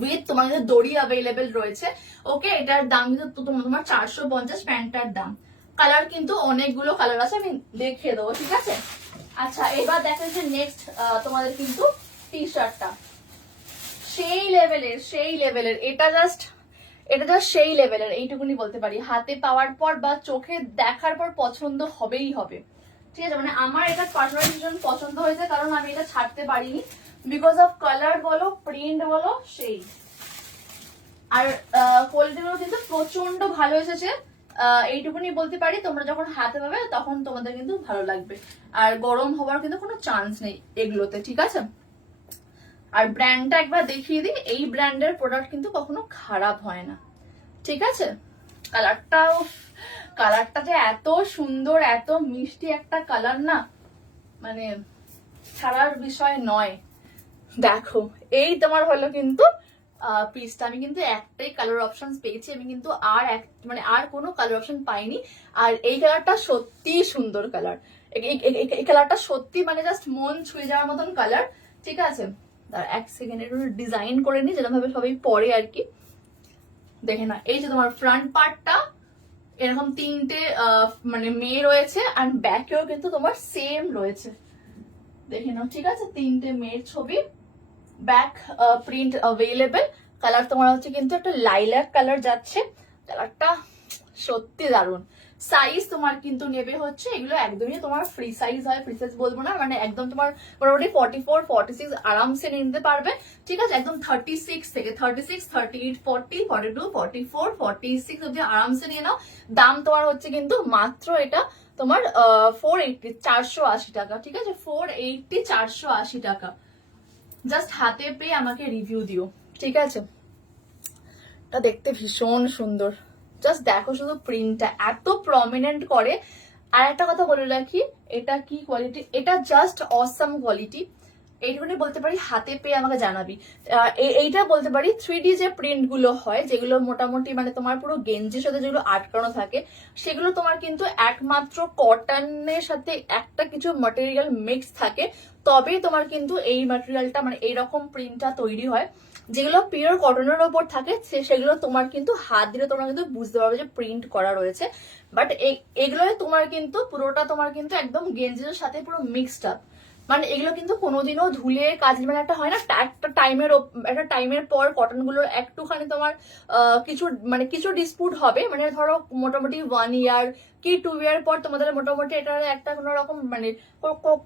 উইথ তোমার কিন্তু দড়ি অ্যাভেলেবেল রয়েছে। ওকে, এটার দাম কিন্তু তোমার 450 প্যান্টটার দাম। কালার কিন্তু অনেকগুলো কালার আছে, আমি দেখিয়ে দেবো। ঠিক আছে, আচ্ছা এবার দেখা যে নেক্সট তোমাদের কিন্তু টি শার্টটা সেই লেভেলের এটা জাস্ট সেই লেভেলের, এইটুকুনি বলতে পারি। হাতে পাওয়ার পর বা চোখে দেখার পর পছন্দ হবেই হবে। ঠিক আছে, মানে আমার এটা পার্সোনালি ভীষণ পছন্দ হয়েছে, কারণ আমি এটা ছাড়তে পারিনি বিকজ অফ কালার বলো, প্রিন্ট বলো, সেই। আর কোয়ালিটিগুলো কিন্তু প্রচন্ড ভালো এসেছে, এইটুকুনি বলতে পারি। তোমরা যখন হাতে পাবে তখন তোমাদের কিন্তু ভালো লাগবে, আর গরম হওয়ার কিন্তু কোনো চান্স নেই এগুলোতে। ঠিক আছে, আর ব্র্যান্ডটা একবার দেখিয়ে দিই, এই ব্র্যান্ডের প্রোডাক্ট কিন্তু কখনো খারাপ হয় না। ঠিক আছে, কালারটা যে এত সুন্দর, এত মিষ্টি একটা কালার না, মানে ছাড়ার বিষয় নয়। দেখো, এই তোমার হলো কিন্তু পিসটা। আমি কিন্তু একটাই কালার অপশন পেয়েছি, আমি কিন্তু মানে আর কোনো কালার অপশন পাইনি। আর এই কালারটা সত্যি সুন্দর কালার, এই কালারটা সত্যি মানে জাস্ট মন ছুঁয়ে যাওয়ার মতন কালার। ঠিক আছে, এক সেকেন্ড একটু ডিজাইন করে নি যেরকম ভাবে সবাই পরে আর কি। দেখে না, এই যে তোমার ফ্রন্ট পার্টটা এরকম তিনটে মানে মেয়ে রয়েছে, আর ব্যাকেও কিন্তু তোমার সেম রয়েছে, দেখে নাও। ঠিক আছে, তিনটে মেয়ের ছবি, ব্যাক প্রিন্ট অ্যাভেলেবেল। কালার তোমার হচ্ছে কিন্তু একটা লাইলাক কালার যাচ্ছে, কালারটা সত্যি দারুণ। সাইজ তোমার কিন্তু নেবে হচ্ছে, এগুলো একদমই তোমার ফ্রি সাইজ হয়, ফ্রি সাইজ বলবো না, মানে একদম তোমার মোটামুটি 44 46 আরামসে নিতে পারবে। ঠিক আছে, একদম 36 থেকে 36 38 40 42 44 46 অব্দি আরামসে নিয়ে নাও। দাম তোমার হচ্ছে কিন্তু মাত্র এটা তোমার 480 480 টাকা। ঠিক আছে, 480 480 টাকা। জাস্ট হাতে পেয়ে আমাকে রিভিউ দিও। ঠিক আছে, এটা দেখতে ভীষণ সুন্দর, জাস্ট দেখো শুধু প্রিন্টটা এত প্রমিনেন্ট করে। আর একটা কথা বলে রাখি, এটা কি কোয়ালিটি, এটা জাস্ট অসাম কোয়ালিটি, এইটুকুনি বলতে পারি। হাতে পেয়ে আমাকে জানাবি। এইটা বলতে পারি 3D যে প্রিন্ট গুলো হয়, যেগুলো মোটামুটি মানে তোমার পুরো গেঞ্জির সাথে যেগুলো আটকানো থাকে, সেগুলো তোমার কিন্তু একমাত্র কটনের সাথে একটা কিছু ম্যাটেরিয়াল মিক্স থাকে, তবেই তোমার কিন্তু এই ম্যাটেরিয়ালটা মানে এইরকম প্রিন্টটা তৈরি হয়। যেগুলো পিওর কটনের ওপর থাকে সেগুলো তোমার কিন্তু হাত দিলে তোমরা কিন্তু বুঝতে পারবে যে প্রিন্ট করা রয়েছে। বাট এগুলো তোমার কিন্তু পুরোটা তোমার কিন্তু একদম গেঞ্জির সাথে পুরো মিক্সড আপ, মানে এগুলো কিন্তু কোনোদিনও ধুলে কাজ, মানে একটা হয় না একটা টাইমের পর কটন গুলোর একটুখানি তোমার কিছু ডিসপুট হবে, মানে ধরো মোটামুটি 1 ইয়ার কি 2 ইয়ার পর তোমাদের মোটামুটি এটা একটা কোনো রকম মানে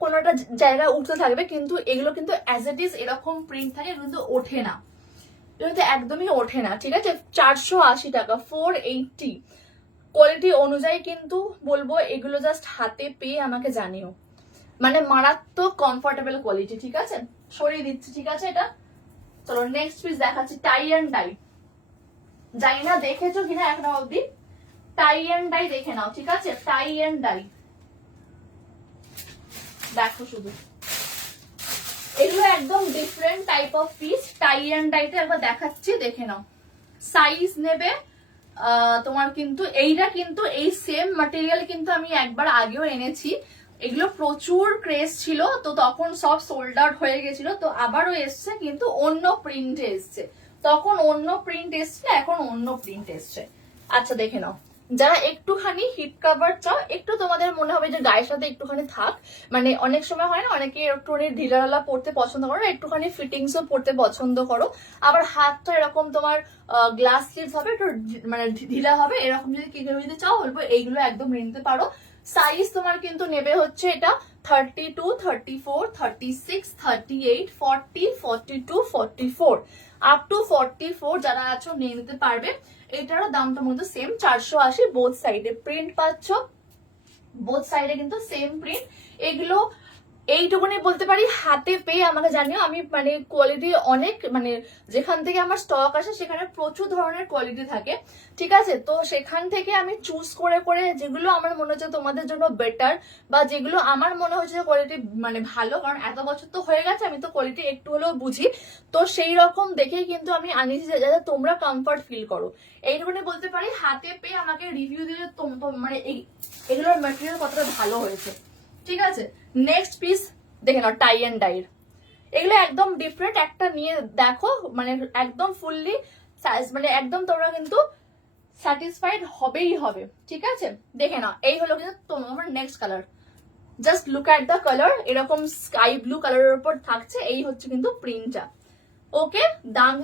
কোনো একটা জায়গায় উঠতে থাকবে, কিন্তু এগুলো কিন্তু অ্যাজ ইট ইজ এরকম প্রিন্ট থাকে, কিন্তু ওঠে না, কিন্তু একদমই ওঠে না। ঠিক আছে, 480 টাকা, 480। কোয়ালিটি অনুযায়ী কিন্তু বলবো এগুলো জাস্ট হাতে পেয়ে আমাকে জানিও, মানে মারাত্মক কমফোর্টেবল কোয়ালিটি। ঠিক আছে, সরিয়ে দিচ্ছি। ঠিক আছে, এটা চলো নেক্সট পিস দেখাচ্ছি, টাই অ্যান্ড ডাই। জানি না দেখেছো কিনা এখনো অব্দি, টাই অ্যান্ড ডাই দেখে নাও। ঠিক আছে, টাই অ্যান্ড ডাই দেখো শুধু, এগুলো একদম different type of piece. Tie and ডাইটা একবার দেখাচ্ছি, দেখে নাও। সাইজ নেবে তোমার কিন্তু এইটা কিন্তু এই সেম ম্যাটেরিয়াল কিন্তু আমি একবার আগেও এনেছি, এগুলো প্রচুর ক্রেজ ছিল, তো তখন সব সোল্ড আউট হয়ে গেছিল, তো আবারও এসছে কিন্তু অন্য প্রিন্টে এসছে। তখন অন্য প্রিন্ট এসছে, এখন অন্য প্রিন্ট এসছে। আচ্ছা দেখে নাও, যারা একটুখানি হিপ কাভার চাও, একটু তোমাদের মনে হবে যে গায়ের সাথে একটুখানি থাক, মানে অনেক সময় হয় না অনেকে একটুখানি ঢিলাঢালা পড়তে পছন্দ করো, একটুখানি ফিটিংসও পড়তে পছন্দ করো, আবার হাতটা এরকম তোমার গ্লাস স্লিভস হবে, একটু মানে ঢিলা হবে, এরকম যদি কি যদি চাও বলবো এইগুলো একদম নিতে পারো। সাইজ তোমার কিন্তু নেবে হচ্ছে এটা 32, 34, 36, 38, 40, 42, 44 আপ টু 44 যারা আছো নিয়ে নিতে পারবে। এটারও দামটা মধ্যে সেম 480, বোথ সাইডে প্রিন্ট পাচ্ছ, বোথ সাইডে কিন্তু সেম প্রিন্ট। এগুলো এইটুকুনি বলতে পারি হাতে পেয়ে আমাকে জানিও, আমি মানে কোয়ালিটি অনেক, মানে যেখান থেকে আমার স্টক আসে সেখানে প্রচুর ধরনের কোয়ালিটি থাকে। ঠিক আছে, তো সেখান থেকে আমি চুজ করে করে যেগুলো আমার মনে হচ্ছে তোমাদের জন্য বেটার, বা যেগুলো আমার মনে হচ্ছে কোয়ালিটি মানে ভালো, কারণ এত বছর তো হয়ে গেছে, আমি তো কোয়ালিটি একটু হলেও বুঝি, তো সেই রকম দেখেই কিন্তু আমি আনিয়েছি যাতে তোমরা কমফর্ট ফিল করো। এইটুকুনি বলতে পারি, হাতে পেয়ে আমাকে রিভিউ দিলে মানে এগুলোর ম্যাটেরিয়াল কতটা ভালো হয়েছে। ঠিক আছে, নেক্সট পিস দেখে নাও, টাই অ্যান্ড ডাইর। এগুলো একদম ডিফারেন্ট, একটা নিয়ে দেখো, মানে একদম ফুললি সাইজ, মানে একদম তোমরা কিন্তু স্যাটিসফাইড হবেই হবে। ঠিক আছে, দেখে নাও, এই হলো কিন্তু তোমার next colour. Just look at the colour, এরকম স্কাই ব্লু কালারের উপর থাকছে, এই হচ্ছে কিন্তু প্রিন্টটা। ওকে, দাম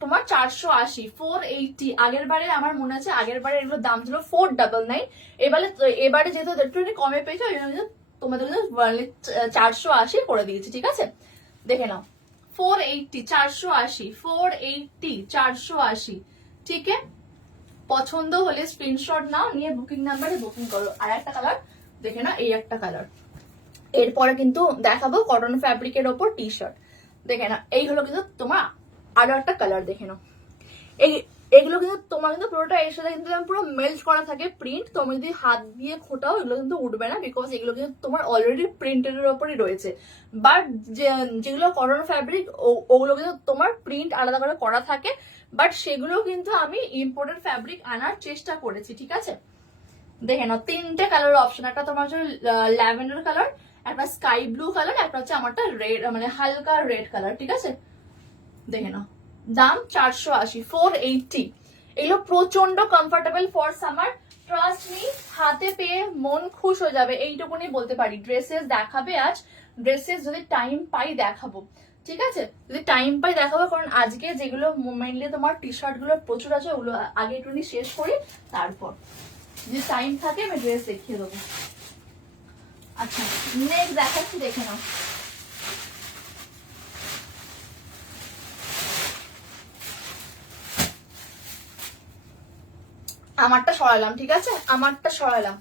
তোমার 480, 480। আগের বারে আমার মনে আছে, আগের বারে এগুলোর দাম ছিল 499, এবারে যেহেতু একটু কমে পেয়েছো, তোমাদের 480 করে দিয়েছি। ঠিক আছে, দেখে নাও, 480, 480, 480, 480। ঠিক আছে, পছন্দ হলে স্ক্রিনশট নাও, নিয়ে বুকিং নাম্বারে বুকিং করো। আর একটা কালার দেখে নাও, এই একটা কালার। এরপরে কিন্তু দেখাবো কটন ফ্যাব্রিকের ওপর টি শার্ট। দেখে না, এই হলো কিন্তু তোমার আরো একটা কালার। দেখে নাও, এগুলো কিন্তু তোমার কিন্তু পুরোটা এর সাথে কিন্তু পুরো মেল্ট করা থাকে প্রিন্ট। তুমি যদি হাত দিয়ে খোটাও এগুলো কিন্তু উঠবে না, বিকজ এগুলো কিন্তু তোমার অলরেডি প্রিন্টের উপরই রয়েছে। বাট যেগুলো কটন ফ্যাব্রিক ওগুলো কিন্তু তোমার প্রিন্ট আলাদা করে করা থাকে, বাট সেগুলো কিন্তু আমি ইম্পোর্টেড ফ্যাব্রিক আনার চেষ্টা করেছি। ঠিক আছে, দেখে নাও, তিনটে কালার অপশন, একটা তোমার হচ্ছে ল্যাভেন্ডার কালার, একটা স্কাই ব্লু কালার, একটা হচ্ছে আমারটা রেড, মানে হালকা রেড কালার। ঠিক আছে, দেখে নাও, দাম 480, 480। এগুলো প্রচন্ড comfortable for summer, trust me, হাতে পেয়ে মন খুশ হয়ে যাবে, এইটুকুনি বলতে পারি। ড্রেসেস দেখাবে আজ, ড্রেসেস যদি টাইম পাই দেখাবো। ঠিক আছে, যদি টাইম পাই দেখাবো, কারণ আজকে যেগুলো মেইনলি তোমার টি শার্ট গুলো প্রচুর আছে, ওগুলো আগে একটুখানি শেষ করি, তারপর যদি টাইম থাকে আমি ড্রেস দেখিয়ে দেবো। আচ্ছা, নেক্সট দেখাচ্ছি, দেখে নাও। আমারটা সরালাম, ঠিক আছে, আমারটা সরালাম।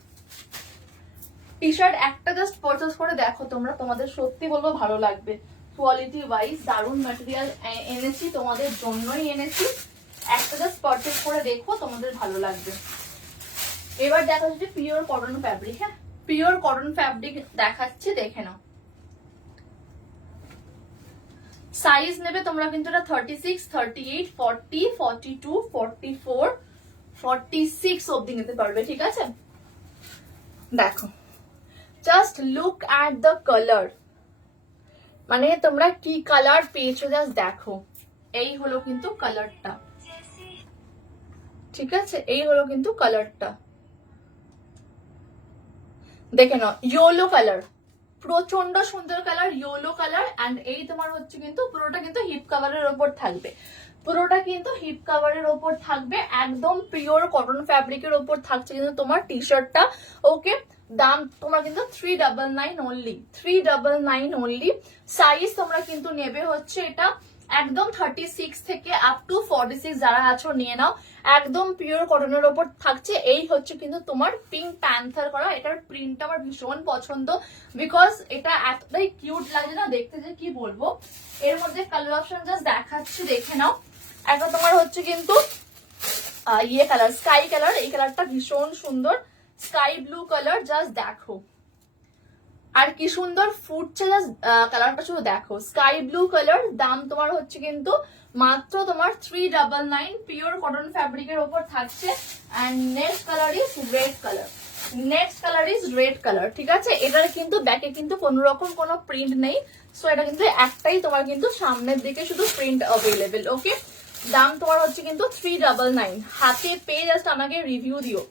টি শার্ট একটা জাস্ট পারচেজ করে দেখো তোমরা, তোমাদের সত্যি বলবো ভালো লাগবে। কোয়ালিটি ওয়াইজ দারুণ ম্যাটেরিয়াল এনেছি, তোমাদের জন্যই এনেছি। একটা জাস্ট পারচেজ করে দেখো, তোমাদের ভালো লাগবে। এবার দেখা যাচ্ছে পিওর কটন ফ্যাব্রিক। হ্যাঁ, পিওর কটন ফ্যাব্রিক দেখাচ্ছি, দেখে নাও। সাইজ নেবে তোমরা কিন্তু এটা 36, 38, 40, 42, 44, 46 অবধি নিতে পারবে। ঠিক আছে, দেখো, just look at the colour, মানে তোমরা কি কালার পেয়েছো জাস্ট দেখো। এই হলো কিন্তু কালারটা। ঠিক আছে, এই হলো কিন্তু কালারটা, দেখে নাও, ইয়েলো কালার, প্রচন্ড সুন্দর কালার, ইয়েলো কালার। এন্ড এই তোমার হচ্ছে কিন্তু পুরোটা কিন্তু হিপ কাভারের ওপর থাকবে, পুরোটা কিন্তু হিপ কাভারের ওপর থাকবে, একদম পিওর কটন ফ্যাব্রিকের ওপর থাকছে কিন্তু তোমার টি শার্টটা। ওকে, দাম তোমরা কিন্তু 399 অনলি, 399 অনলি। সাইজ তোমরা কিন্তু নেবে হচ্ছে এটা একদম 36 থেকে আপ টু 46 যারা আছো নিয়ে নাও। একদম পিওর কটনের ওপর থাকছে। এই হচ্ছে কিন্তু তোমার পিঙ্ক প্যান্থার করা, এটার প্রিন্টটা আমার ভীষণ পছন্দ, বিকজ এটা এতটাই কিউট লাগে না দেখতে যে কি বলবো। এর মধ্যে কালার অপশন জাস্ট দেখাচ্ছি, দেখে নাও। একটা তোমার হচ্ছে কিন্তু ইয়ে কালার, স্কাই কালার, এই কালারটা ভীষণ সুন্দর, স্কাই ব্লু কালার, জাস্ট দেখো আর কি সুন্দর ফুটছে, জাস্ট কালারটা শুধু দেখো, স্কাই ব্লু কালার। দাম তোমার হচ্ছে কিন্তু মাত্র তোমার 399, পিওর কটন ফ্যাব্রিকের ওপর থাকছে। And next colour is red colour, next colour is red colour, ঠিক আছে। এটার কিন্তু ব্যাকে কিন্তু কোনো রকম কোনো প্রিন্ট নেই, সো এটা কিন্তু একটাই তোমার কিন্তু সামনের দিকে শুধু প্রিন্ট অ্যাভেলেবেল। ওকে, দাম তোমার হচ্ছে কিন্তু 399। হাতে পেয়ে জাস্ট আমাকে রিভিউ দিও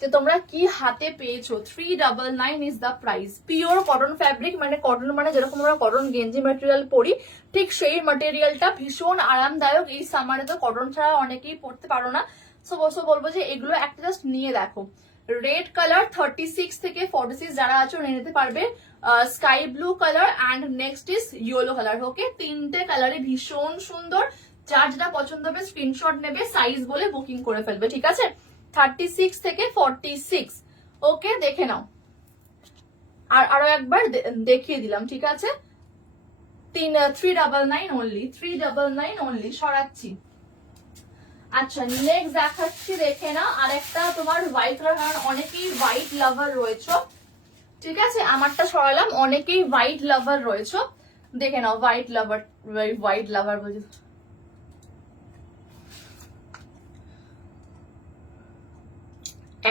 যে তোমরা কি হাতে পেয়েছো। 399 is the price. Pure cotton fabric, মানে কটন মানে যেরকম আমরা কটন গেঞ্জি ম্যাটেরিয়াল পরি ঠিক সেই ম্যাটেরিয়ালটা ভীষণ আরামদায়ক। এই সামারে তো কটন ছাড়া অনেকেই পরতে পারো না, সো বলবো যে এগুলো একটা জাস্ট নিয়ে দেখো। রেড কালার 36 থেকে 46 যারা আছো নিয়ে নিতে পারবে। Sky blue colour and next is yellow colour. Okay, তিনটে কালারই ভীষণ সুন্দর। যার যেটা পছন্দ হবে স্ক্রিনশট নেবে, সাইজ বলে বুকিং করে ফেলবে, ঠিক আছে। 36 থেকে 46। ওকে, দেখে নাও। আর আরো একবার দেখিয়ে দিলাম, ঠিক আছে। 399 অনলি, 399 অনলি, সরাচ্ছি। আচ্ছা, নেক্সট দেখাচ্ছি, দেখে না। আর একটা তোমার হোয়াইট কালার, কারণ অনেকেই হোয়াইট লাভার রয়েছে, ঠিক আছে। আমারটা সরালাম, অনেকেই হোয়াইট লাভার রয়েছে, দেখে নাও। হোয়াইট লাভার বলছি,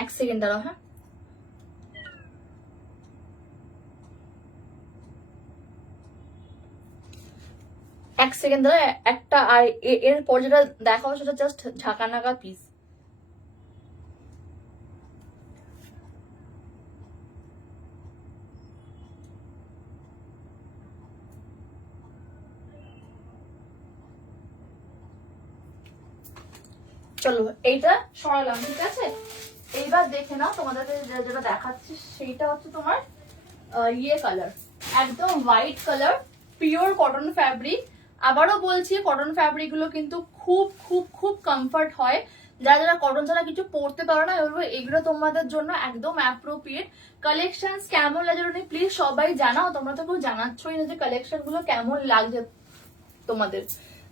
এক সেকেন্ড দাঁড়াও, হ্যাঁ। এক সেকেন্ড দাঁড়া, একটা আর এরপর যেটা দেখাবো সেটা জাস্ট ঢাকা নাকা পিস। চলো এইটা সরালাম, ঠিক আছে। এইবার দেখে নাও, তোমাদের যেটা দেখাচ্ছি সেইটা হচ্ছে তোমার ইয়ে কালার, একদম white colour, pure cotton fabric. আবারও বলছি, কটন ফ্যাব্রিক গুলো কিন্তু খুব খুব খুব কমফর্ট হয়। যারা যারা কটন ছাড়া কিছু পরতে পারো না, এগুলো তোমাদের জন্য একদম অ্যাপ্রোপ্রিয়েট। কালেকশন কেমন লাগে প্লিজ সবাই জানাও। তোমরা তো কেউ জানাচ্ছই না যে কালেকশন গুলো কেমন লাগছে তোমাদের,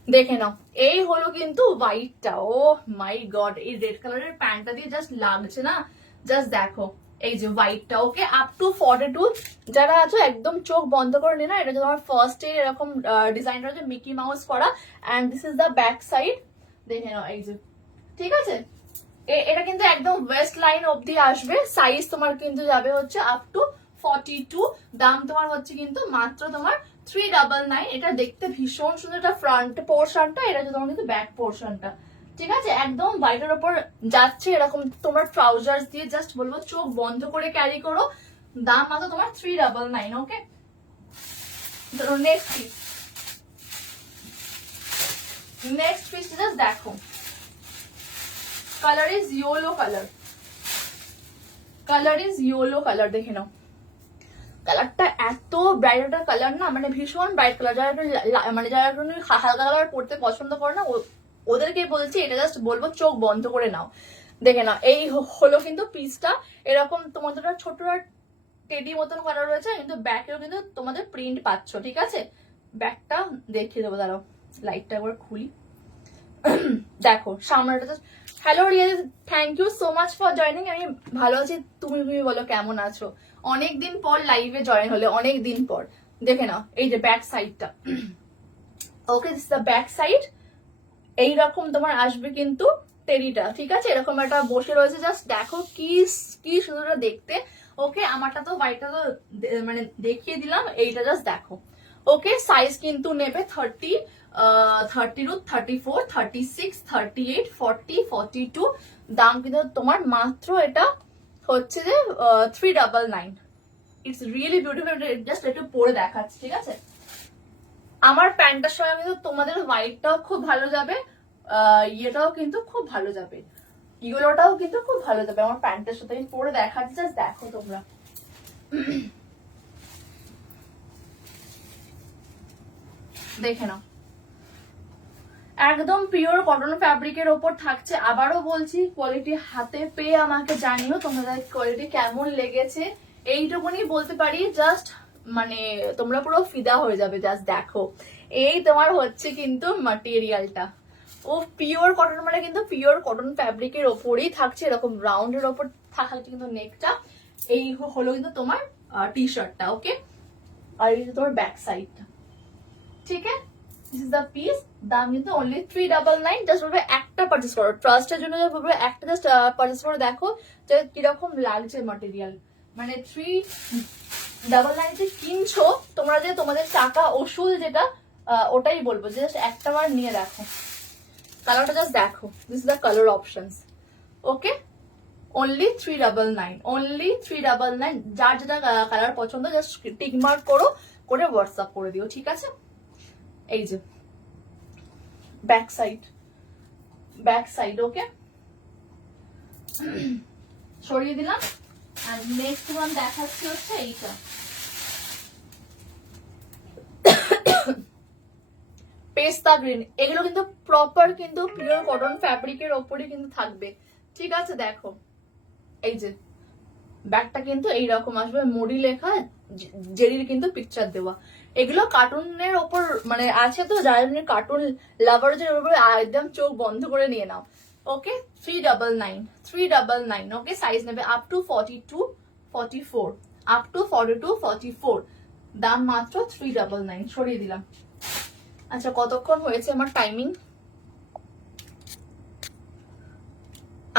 দেখে নাও। এই হলো কিন্তু হোয়াইটটা, ও মাই গড, এই রেড কালারের প্যান্টটা দিয়ে জাস্ট লাগছে না, জাস্ট দেখো। এই যে হোয়াইটটা, ওকে, আপ টু 42 যারা আছো একদম চোখ বন্ধ করে নে না। এটা তোমার ফার্স্ট এরকম ডিজাইনটা হচ্ছে মিকি মাউস করা, and this is the back side, দেখে নাও। এই যে, ঠিক আছে। এটা কিন্তু একদম ওয়েস্ট লাইন অবধি আসবে। সাইজ তোমার কিন্তু যাবে হচ্ছে আপ টু 42। দাম তোমার হচ্ছে কিন্তু মাত্র তোমার 399। এটা দেখতে ভীষণ সুন্দর, এটা ফ্রন্ট পোর্শনটা, এটা হচ্ছে তোমার কিন্তু ব্যাক পোর্শনটা, ঠিক আছে। একদম বাইরের ওপর যাচ্ছে এরকম। তোমার ট্রাউজার্স দিয়ে জাস্ট বলবো চোখ বন্ধ করে ক্যারি করো। দাম মাত্র তোমার 399। Okay, next piece, next piece just দেখো। Colour is yellow colour, colour is yellow colour, দেখে নাও। কালারটা এত ব্রাইট একটা কালার না, মানে ভীষণ ব্রাইট কালার। যারা একটু মানে যারা একটু হালকা কালার পড়তে পছন্দ করে না, ওদেরকে বলছি এটা জাস্ট বলবো চোখ বন্ধ করে নাও, দেখে নাও। এই হলো কিন্তু পিসটা, এরকম তোমাদের ছোট টেডি মতন করা রয়েছে, কিন্তু ব্যাকেও কিন্তু তোমাদের প্রিন্ট পাচ্ছ, ঠিক আছে। ব্যাকটা দেখিয়ে দেবো, দাঁড়াও লাইটটা একবার খুলি। দেখো সামনেটা। Hello Riya, thank you so much for joining. আমি ভালো আছি, তুমি বলো কেমন আছো। অনেকদিন পর লাইভে জয়েন হলে, অনেকদিন পর। দেখে নাও এই যে ব্যাক সাইডটা, ওকে, দিস দ্য ব্যাক সাইড। এইরকম তোমার আসবে কিন্তু টেরিটা, ঠিক আছে। এরকম একটা বসে রয়েছে, জাস্ট দেখো কি কি সুন্দর দেখতে। ওকে, আমারটা তো হোয়াইটটা তো মানে দেখিয়ে দিলাম, এইটা জাস্ট দেখো। ওকে, সাইজ কিন্তু নেবে 30, 32, 34, 36, 38, 40, 42। দাম কিন্তু তোমার মাত্র এটা হচ্ছে যে 399। It's really beautiful. জাস্ট একটু পরে দেখাচ্ছি, ঠিক আছে। আমার প্যান্টটার সঙ্গে কিন্তু তোমাদের হোয়াইটটাও খুব ভালো যাবে, ইয়েটাও কিন্তু খুব ভালো যাবে, ইয়েলোটাও কিন্তু খুব ভালো যাবে আমার প্যান্টের সাথে। আমি পরে দেখাচ্ছি, জাস্ট দেখো তোমরা। দেখে নাও, একদম পিওর কটন ফ্যাব্রিকের ওপর থাকছে। আবারও বলছি, কোয়ালিটি হাতে পেয়ে আমাকে জানিও তোমাদের কোয়ালিটি কেমন লেগেছে। এইটুকুনি বলতে পারি, জাস্ট মানে তোমরা পুরো ফিদা হয়ে যাবে। জাস্ট দেখো, এই তোমার হচ্ছে কিন্তু মাটেরিয়ালটা। ও পিওর কটন, মানে কিন্তু পিওর কটন ফ্যাব্রিকের ওপরেই থাকছে, এরকম রাউন্ডের ওপর থাকছে কিন্তু নেকটা। এই হলো কিন্তু তোমার টি শার্টটা। ওকে, আর এই যে তোমার ব্যাক সাইডটা। ঠিক আছে, দিস ইজ দ্য পিস। দাম কিন্তু অনলি 399। জাস্ট বলবে একটা পারচেস করো, ট্রাস্টের জন্য বলবে একটা জাস্ট পারচেস করে দেখো যে কিরকম লাগছে ম্যাটেরিয়াল। মানে 399 যে কিনছো তোমরা, যে তোমাদের টাকা ওসুল যেটা, ওটাই বলবো। জাস্ট একটা বার নিয়ে দেখো, কালারটা জাস্ট দেখো। This is the colour options. Okay, only 399, only 399। যার যেটা কালার পছন্দ জাস্ট টিক মার্ক করো, করে হোয়াটসঅ্যাপ করে দিও। ঠিক আছে, এই যে ব্যাক সাইড, ব্যাক সাইড। ওকে, সরিয়ে দিলাম। আর নেক্সট ওয়ান দেখাচ্ছি হচ্ছে এইটা, পেস্তা গ্রিন। এগুলো কিন্তু প্রপার কিন্তু পিওর কটন ফ্যাব্রিকের ওপরই কিন্তু থাকবে। ঠিক আছে, দেখো এই যে ব্যাগটা কিন্তু এইরকম আসবে, মোডি লেখা, জেরির কিন্তু পিকচার দেওয়া। এগুলো কার্টুনের ওপর মানে আছে, তো যারা কার্টুন লাভারদের উপর একদম চোখ বন্ধ করে নিয়ে নাও। ওকে, 399। ওকে, সাইজ নেবে আপ টু 42, 44, আপ টু 42, 44। দাম মাত্র 399। সরিয়ে দিলাম। আচ্ছা, কতক্ষণ হয়েছে আমার টাইমিং?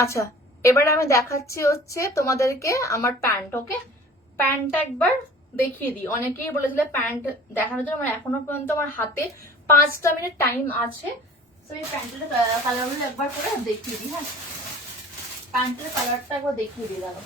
আচ্ছা, এবারে আমি দেখাচ্ছি হচ্ছে তোমাদেরকে আমার প্যান্ট। ওকে, প্যান্টটা একবার দেখিয়ে দিই। অনেকেই বলেছিল প্যান্ট দেখানোর জন্য, মানে এখনো পর্যন্ত আমার হাতে 5টা মিনিট টাইম আছে। তো এই প্যান্টের কালারগুলো একবার করে দেখিয়ে দিই। হ্যাঁ, প্যান্টের কালারটা একবার দেখিয়ে দিই। দাঁড়াও,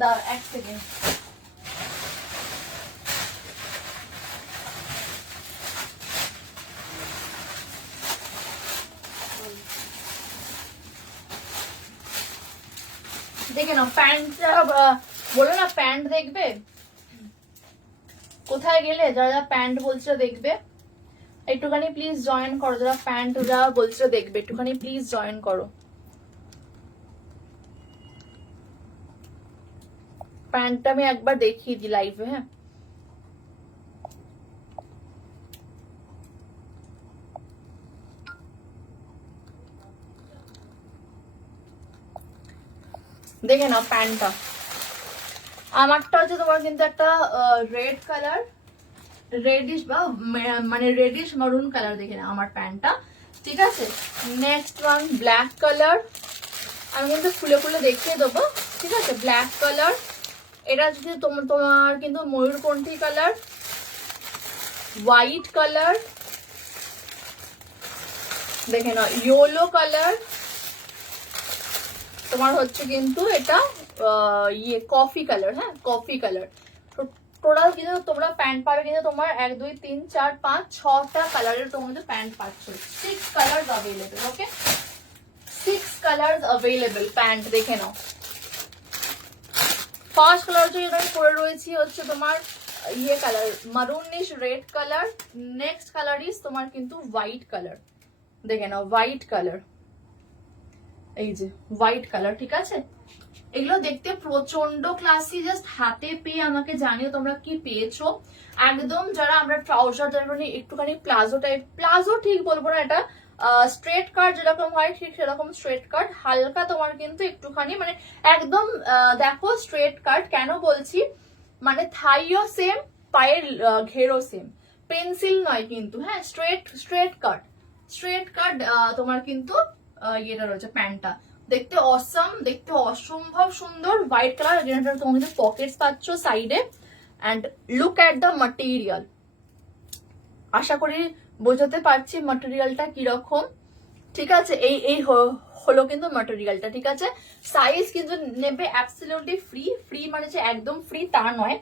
দাঁড়াও এক সেকেন্ড। দেখে নাও প্যান্টটা, বলো না প্যান্ট দেখবে, কোথায় গেলে যারা যারা প্যান্ট বলছে দেখবে, একটুখানি প্লিজ জয়েন করো। যারা প্যান্ট যারা বলছে দেখবে, একটুখানি প্লিজ জয়েন করো। প্যান্টটা আমি একবার দেখিয়ে দিই লাইভে। হ্যাঁ, দেখে নাও প্যান্টটা। আমারটা হচ্ছে তোমার কিন্তু একটা রেড কালার, রেডিশ বা মানে রেডিশ মারুন কালার। দেখে নাও আমার প্যান্টটা। ঠিক আছে, নেক্সট ওয়ান ব্ল্যাক কালার। আমি কিন্তু খুলে খুলে দেখিয়ে দেবো। ঠিক আছে, ব্ল্যাক কালার। এটা যদি তোমার কিন্তু ময়ূরকণ্ঠী কালার, হোয়াইট কালার, দেখে নাও ইয়েলো কালার, তোমার হচ্ছে কিন্তু এটা ইয়ে কফি কালার। হ্যাঁ, কফি কালার। টোটাল কিন্তু তোমরা প্যান্ট পাবে কিন্তু তোমার 1 2 3 4 5 6টা কালারের তোমাদের প্যান্ট পাচ্ছ। 6 কালার্স अवेलेबल। ওকে, 6 কালার্স अवेलेबल প্যান্ট। দেখে নাও, ফার্স্ট কালার যেটা আমি পরে রয়েছি হচ্ছে তোমার ইয়ে colour, maroonish red colour. Next colour is তোমার কিন্তু হোয়াইট কালার। দেখে নাও হোয়াইট কালার, এই যে হোয়াইট কালার। ঠিক আছে, এগুলো দেখতে প্রচন্ড ক্লাসি। জাস্ট হাতে পেয়ে আমাকে জানিও তোমরা কি পেয়েছো। একদম যারা আমরা ট্রাউজার, যারা একটুখানি প্লাজো টাইপ, প্লাজো ঠিক বলবো না, এটা স্ট্রেট কাট যেরকম হয় ঠিক সেরকম স্ট্রেট কাট, হালকা তোমার কিন্তু একটুখানি মানে একদম দেখো স্ট্রেট কাট। কেন বলছি, মানে থাইও সেম, পায়ের ঘেরও সেম, পেন্সিল নয় কিন্তু। হ্যাঁ, স্ট্রেট কাট, স্ট্রেট কাট তোমার কিন্তু ইয়েটা রয়েছে প্যান্টটা। দেখতে অসম, দেখতে অসম্ভব সুন্দর। হোয়াইট কালার, যেটা তোমার কিন্তু পকেটস পাচ্ছ সাইডে। And look at the material. আশা করি বোঝাতে পারছি মাটেরিয়ালটা কিরকম। ঠিক আছে, এই এই হলো কিন্তু ম্যাটেরিয়ালটা। ঠিক আছে, সাইজ কিন্তু নেবে অ্যাবসলিউটলি ফ্রি। ফ্রি মানে যে একদম ফ্রি তা নয়,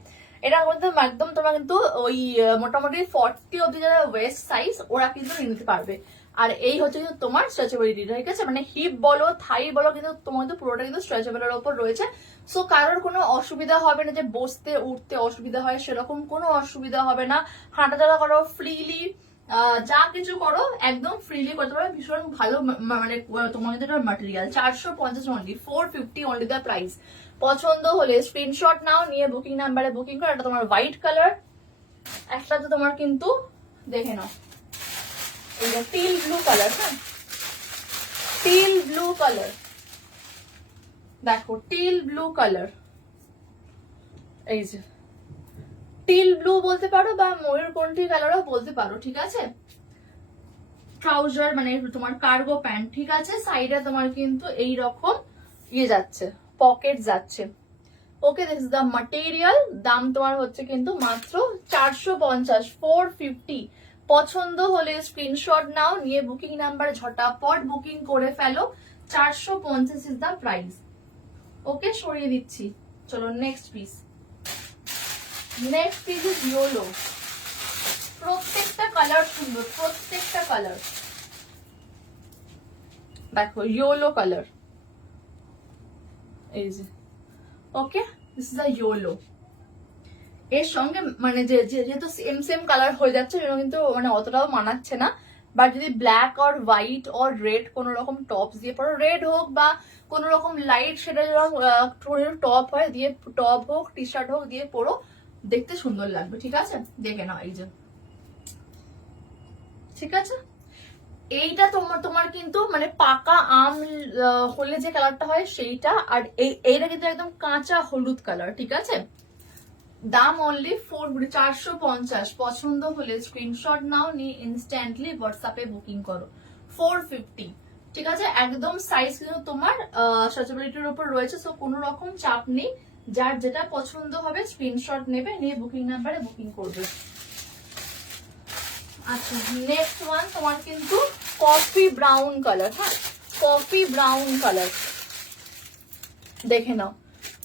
এটা কিন্তু একদম তোমরা কিন্তু ওই মোটামুটি 40 অব্দি যারা ওয়েস্ট সাইজ ওরা কিন্তু নিতে পারবে। আর এই হচ্ছে কিন্তু তোমার স্ট্রেচেবিলিটি। ঠিক আছে, মানে হিপ বলো থাই বলো কিন্তু তোমার কিন্তু পুরোটা কিন্তু স্ট্রেচেবলের ওপর রয়েছে। সো কারোর কোনো অসুবিধা হবে না যে বসতে উঠতে অসুবিধা হয়, সেরকম কোনো অসুবিধা হবে না। হাঁটাচলা করো ফ্রিলি, যা কিছু করো একদম ফ্রিলি করতে পারবে। ভীষণ ভালো মানে তোমাদের material. 450 only, 450 only the price. পছন্দ হলে স্ক্রিনশট নাও, নিয়ে বুকিং নাম্বারে বুকিং করো। এটা তোমার হোয়াইট কালার, একটা তো তোমার কিন্তু দেখে নাও এই যে টিল ব্লু কালার। হ্যাঁ, টিল ব্লু কালার, দেখো টিল ব্লু কালার, এই যে টিল ব্লু বলতে পারো বা ময়ূরকণ্ঠী কালারও বলতে পারো। ঠিক আছে, ট্রাউজার মানে তোমার কার্গো প্যান্ট। ঠিক আছে, সাইডে তোমার কিন্তু এই রকম ইয়ে যাচ্ছে, পকেট যাচ্ছে। ওকে, দিস ইজ দ্য ম্যাটেরিয়াল। দাম তোমার হচ্ছে কিন্তু মাত্র 450, 450। পছন্দ হলে স্ক্রিনশট নাও, নিয়ে বুকিং নাম্বার ঝটাপট বুকিং করে ফেলো। 450 ইজ দ্য প্রাইস। ওকে, সরিয়ে দিচ্ছি। চলো next piece. Next piece is yellow. প্রত্যেকটা কালার সুন্দর, প্রত্যেকটা কালার দেখো ইয়োলো কালার, এই যে। ওকে, দিস ইজ আ ইয়োলো। এর সঙ্গে মানে যেহেতু সেম সেম কালার হয়ে যাচ্ছে সেটা কিন্তু মানে অতটাও মানাচ্ছে না। বাট যদি black or white or red কোন রকম টপস দিয়ে পরো, রেড হোক বা কোন রকম লাইট সেটা যেরকম টপ হয় দিয়ে, টপ হোক টি শার্ট হোক দিয়ে পরো, দেখতে সুন্দর লাগবে। ঠিক আছে, দেখে নাও এই যে। ঠিক আছে, এইটা তোমার তোমার কিন্তু মানে পাকা আম হলে যে কালারটা হয় সেইটা, আর এইটা কিন্তু একদম কাঁচা হলুদ কালার। ঠিক আছে, দাম অনলি 450। পছন্দ হলে স্ক্রিনশট নাও, নিয়ে ইনস্ট্যান্টলি হোয়াটসঅ্যাপে বুকিং করো। 450। ঠিক আছে, একদম সাইজ কিন্তু তোমার স্ট্রেচেবিলিটির উপর রয়েছে, সো কোনো রকম চাপ নেই। যার যেটা পছন্দ হবে স্ক্রিনশট নেবে, নিয়ে বুকিং নাম্বারে বুকিং করবে। আচ্ছা, নেক্সট ওয়ান তোমার কিন্তু কফি ব্রাউন কালার। হ্যাঁ, কফি ব্রাউন কালার দেখে নাও,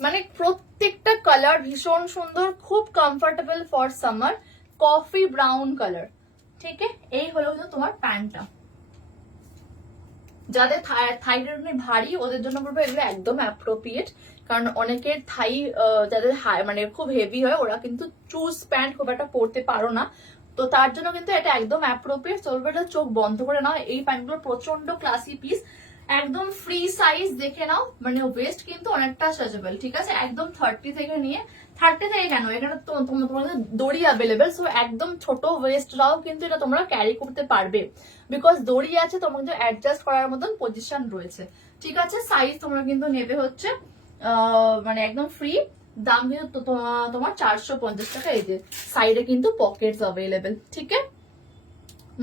মানে প্রত্যেকটা কালার ভীষণ সুন্দর, খুব comfortable for summer. Coffee brown colour. ঠিক আছে, এই হলো কিন্তু তোমার প্যান্টটা। যাদের থাইটা ভারী ওদের জন্য বলবো এগুলো একদম অ্যাপ্রোপ্রিয়েট। কারণ অনেকের থাই যাদের মানে খুব হেভি হয় ওরা কিন্তু চুজ প্যান্ট খুব একটা পরতে পারো না, তো তার জন্য কিন্তু এটা একদম অ্যাপ্রোপ্রিয়েট। চলবে, এটা চোখ বন্ধ করে নাও। এই প্যান্টগুলো প্রচন্ড ক্লাসি পিস, একদম ফ্রি সাইজ। দেখে নাও, মানে ওয়েস্ট কিন্তু অনেকটা স্ট্রেচেবল। ঠিক আছে, একদম 30 থেকে নিয়ে 30 থেকে কেন, এখানে তোমাদের দড়ি অ্যাভেলেবেল, সো একদম ছোট ওয়েস্টরাও কিন্তু এটা তোমরা ক্যারি করতে পারবে। বিকজ দড়ি আছে, তোমার কিন্তু অ্যাডজাস্ট করার মতন পজিশন রয়েছে। ঠিক আছে, সাইজ তোমরা কিন্তু নেবে হচ্ছে মানে একদম ফ্রি। দাম কিন্তু তোমার 450 টাকা। এই যে সাইডে কিন্তু পকেটস অ্যাভেলেবেল। ঠিক আছে,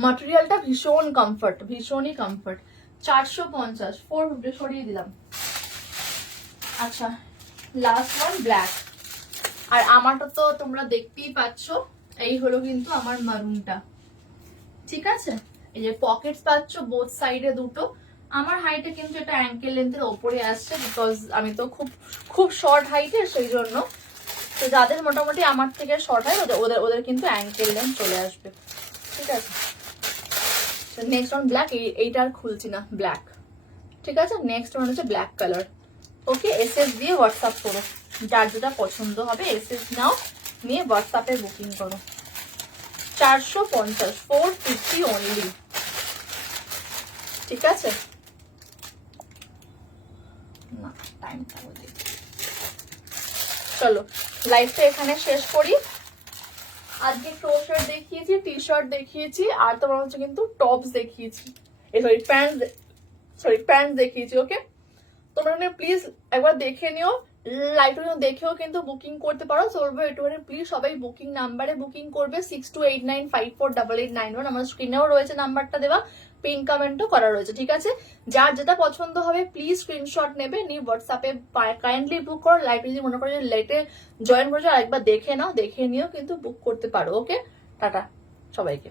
ম্যাটেরিয়ালটা ভীষণ কমফর্ট, ভীষণই কমফর্ট। 450, 450 সরিয়ে দিলাম। আচ্ছা, লাস্ট ওয়ান ব্ল্যাক। আর আমারটা তো তোমরা দেখতেই পাচ্ছ, এই হলো কিন্তু আমার মারুনটা। ঠিক আছে, এই যে পকেটস পাচ্ছ বোথ সাইডে দুটো। আমার হাইটে কিন্তু এটা অ্যাঙ্কেল লেন্থের ওপরে আসছে, বিকজ আমি তো খুব খুব শর্ট হাইটের, সেই জন্য। তো যাদের মোটামুটি আমার থেকে শর্ট হয় ওদের ওদের কিন্তু অ্যাঙ্কেল লেন্থ চলে আসবে। ঠিক আছে, নেক্সট ওয়ান ব্ল্যাক। এইটা আর খুলছি না, ব্ল্যাক। ঠিক আছে, নেক্সট ওয়ান হচ্ছে ব্ল্যাক কালার। ওকে, এসএস দিয়ে হোয়াটসঅ্যাপ করো, যার যেটা পছন্দ হবে এসএস নাও, নিয়ে হোয়াটসঅ্যাপে বুকিং করো। 450, 450 অনলি। ঠিক আছে, না টাইমটা বলি। চলো লাইভটা এখানে শেষ করি। আজকে ক্রোশার্ট দেখিয়েছি, টি শার্ট দেখিয়েছি, আর তোমার হচ্ছে কিন্তু টপস দেখিয়েছি, সরি প্যান্ট দেখিয়েছি। ওকে, তোমরা প্লিজ একবার দেখে নিও, লাইভটা দেখেও কিন্তু বুকিং করতে পারো। চলবে একটুখানি প্লিজ সবাই বুকিং নাম্বারে বুকিং করবে, 6289548891। আমার স্ক্রিনেও রয়েছে নাম্বারটা দেওয়া, পিন কমেন্টও করা রয়েছে। ঠিক আছে, যার যেটা পছন্দ হবে প্লিজ স্ক্রিনশট নেবে, নিয়ে হোয়াটসঅ্যাপে কাইন্ডলি বুক করো। লাইভ যদি মনে করো লেটে জয়েন করেছো, আরেকবার দেখে নাও, দেখে নিও কিন্তু বুক করতে পারো। ওকে, টাটা সবাইকে।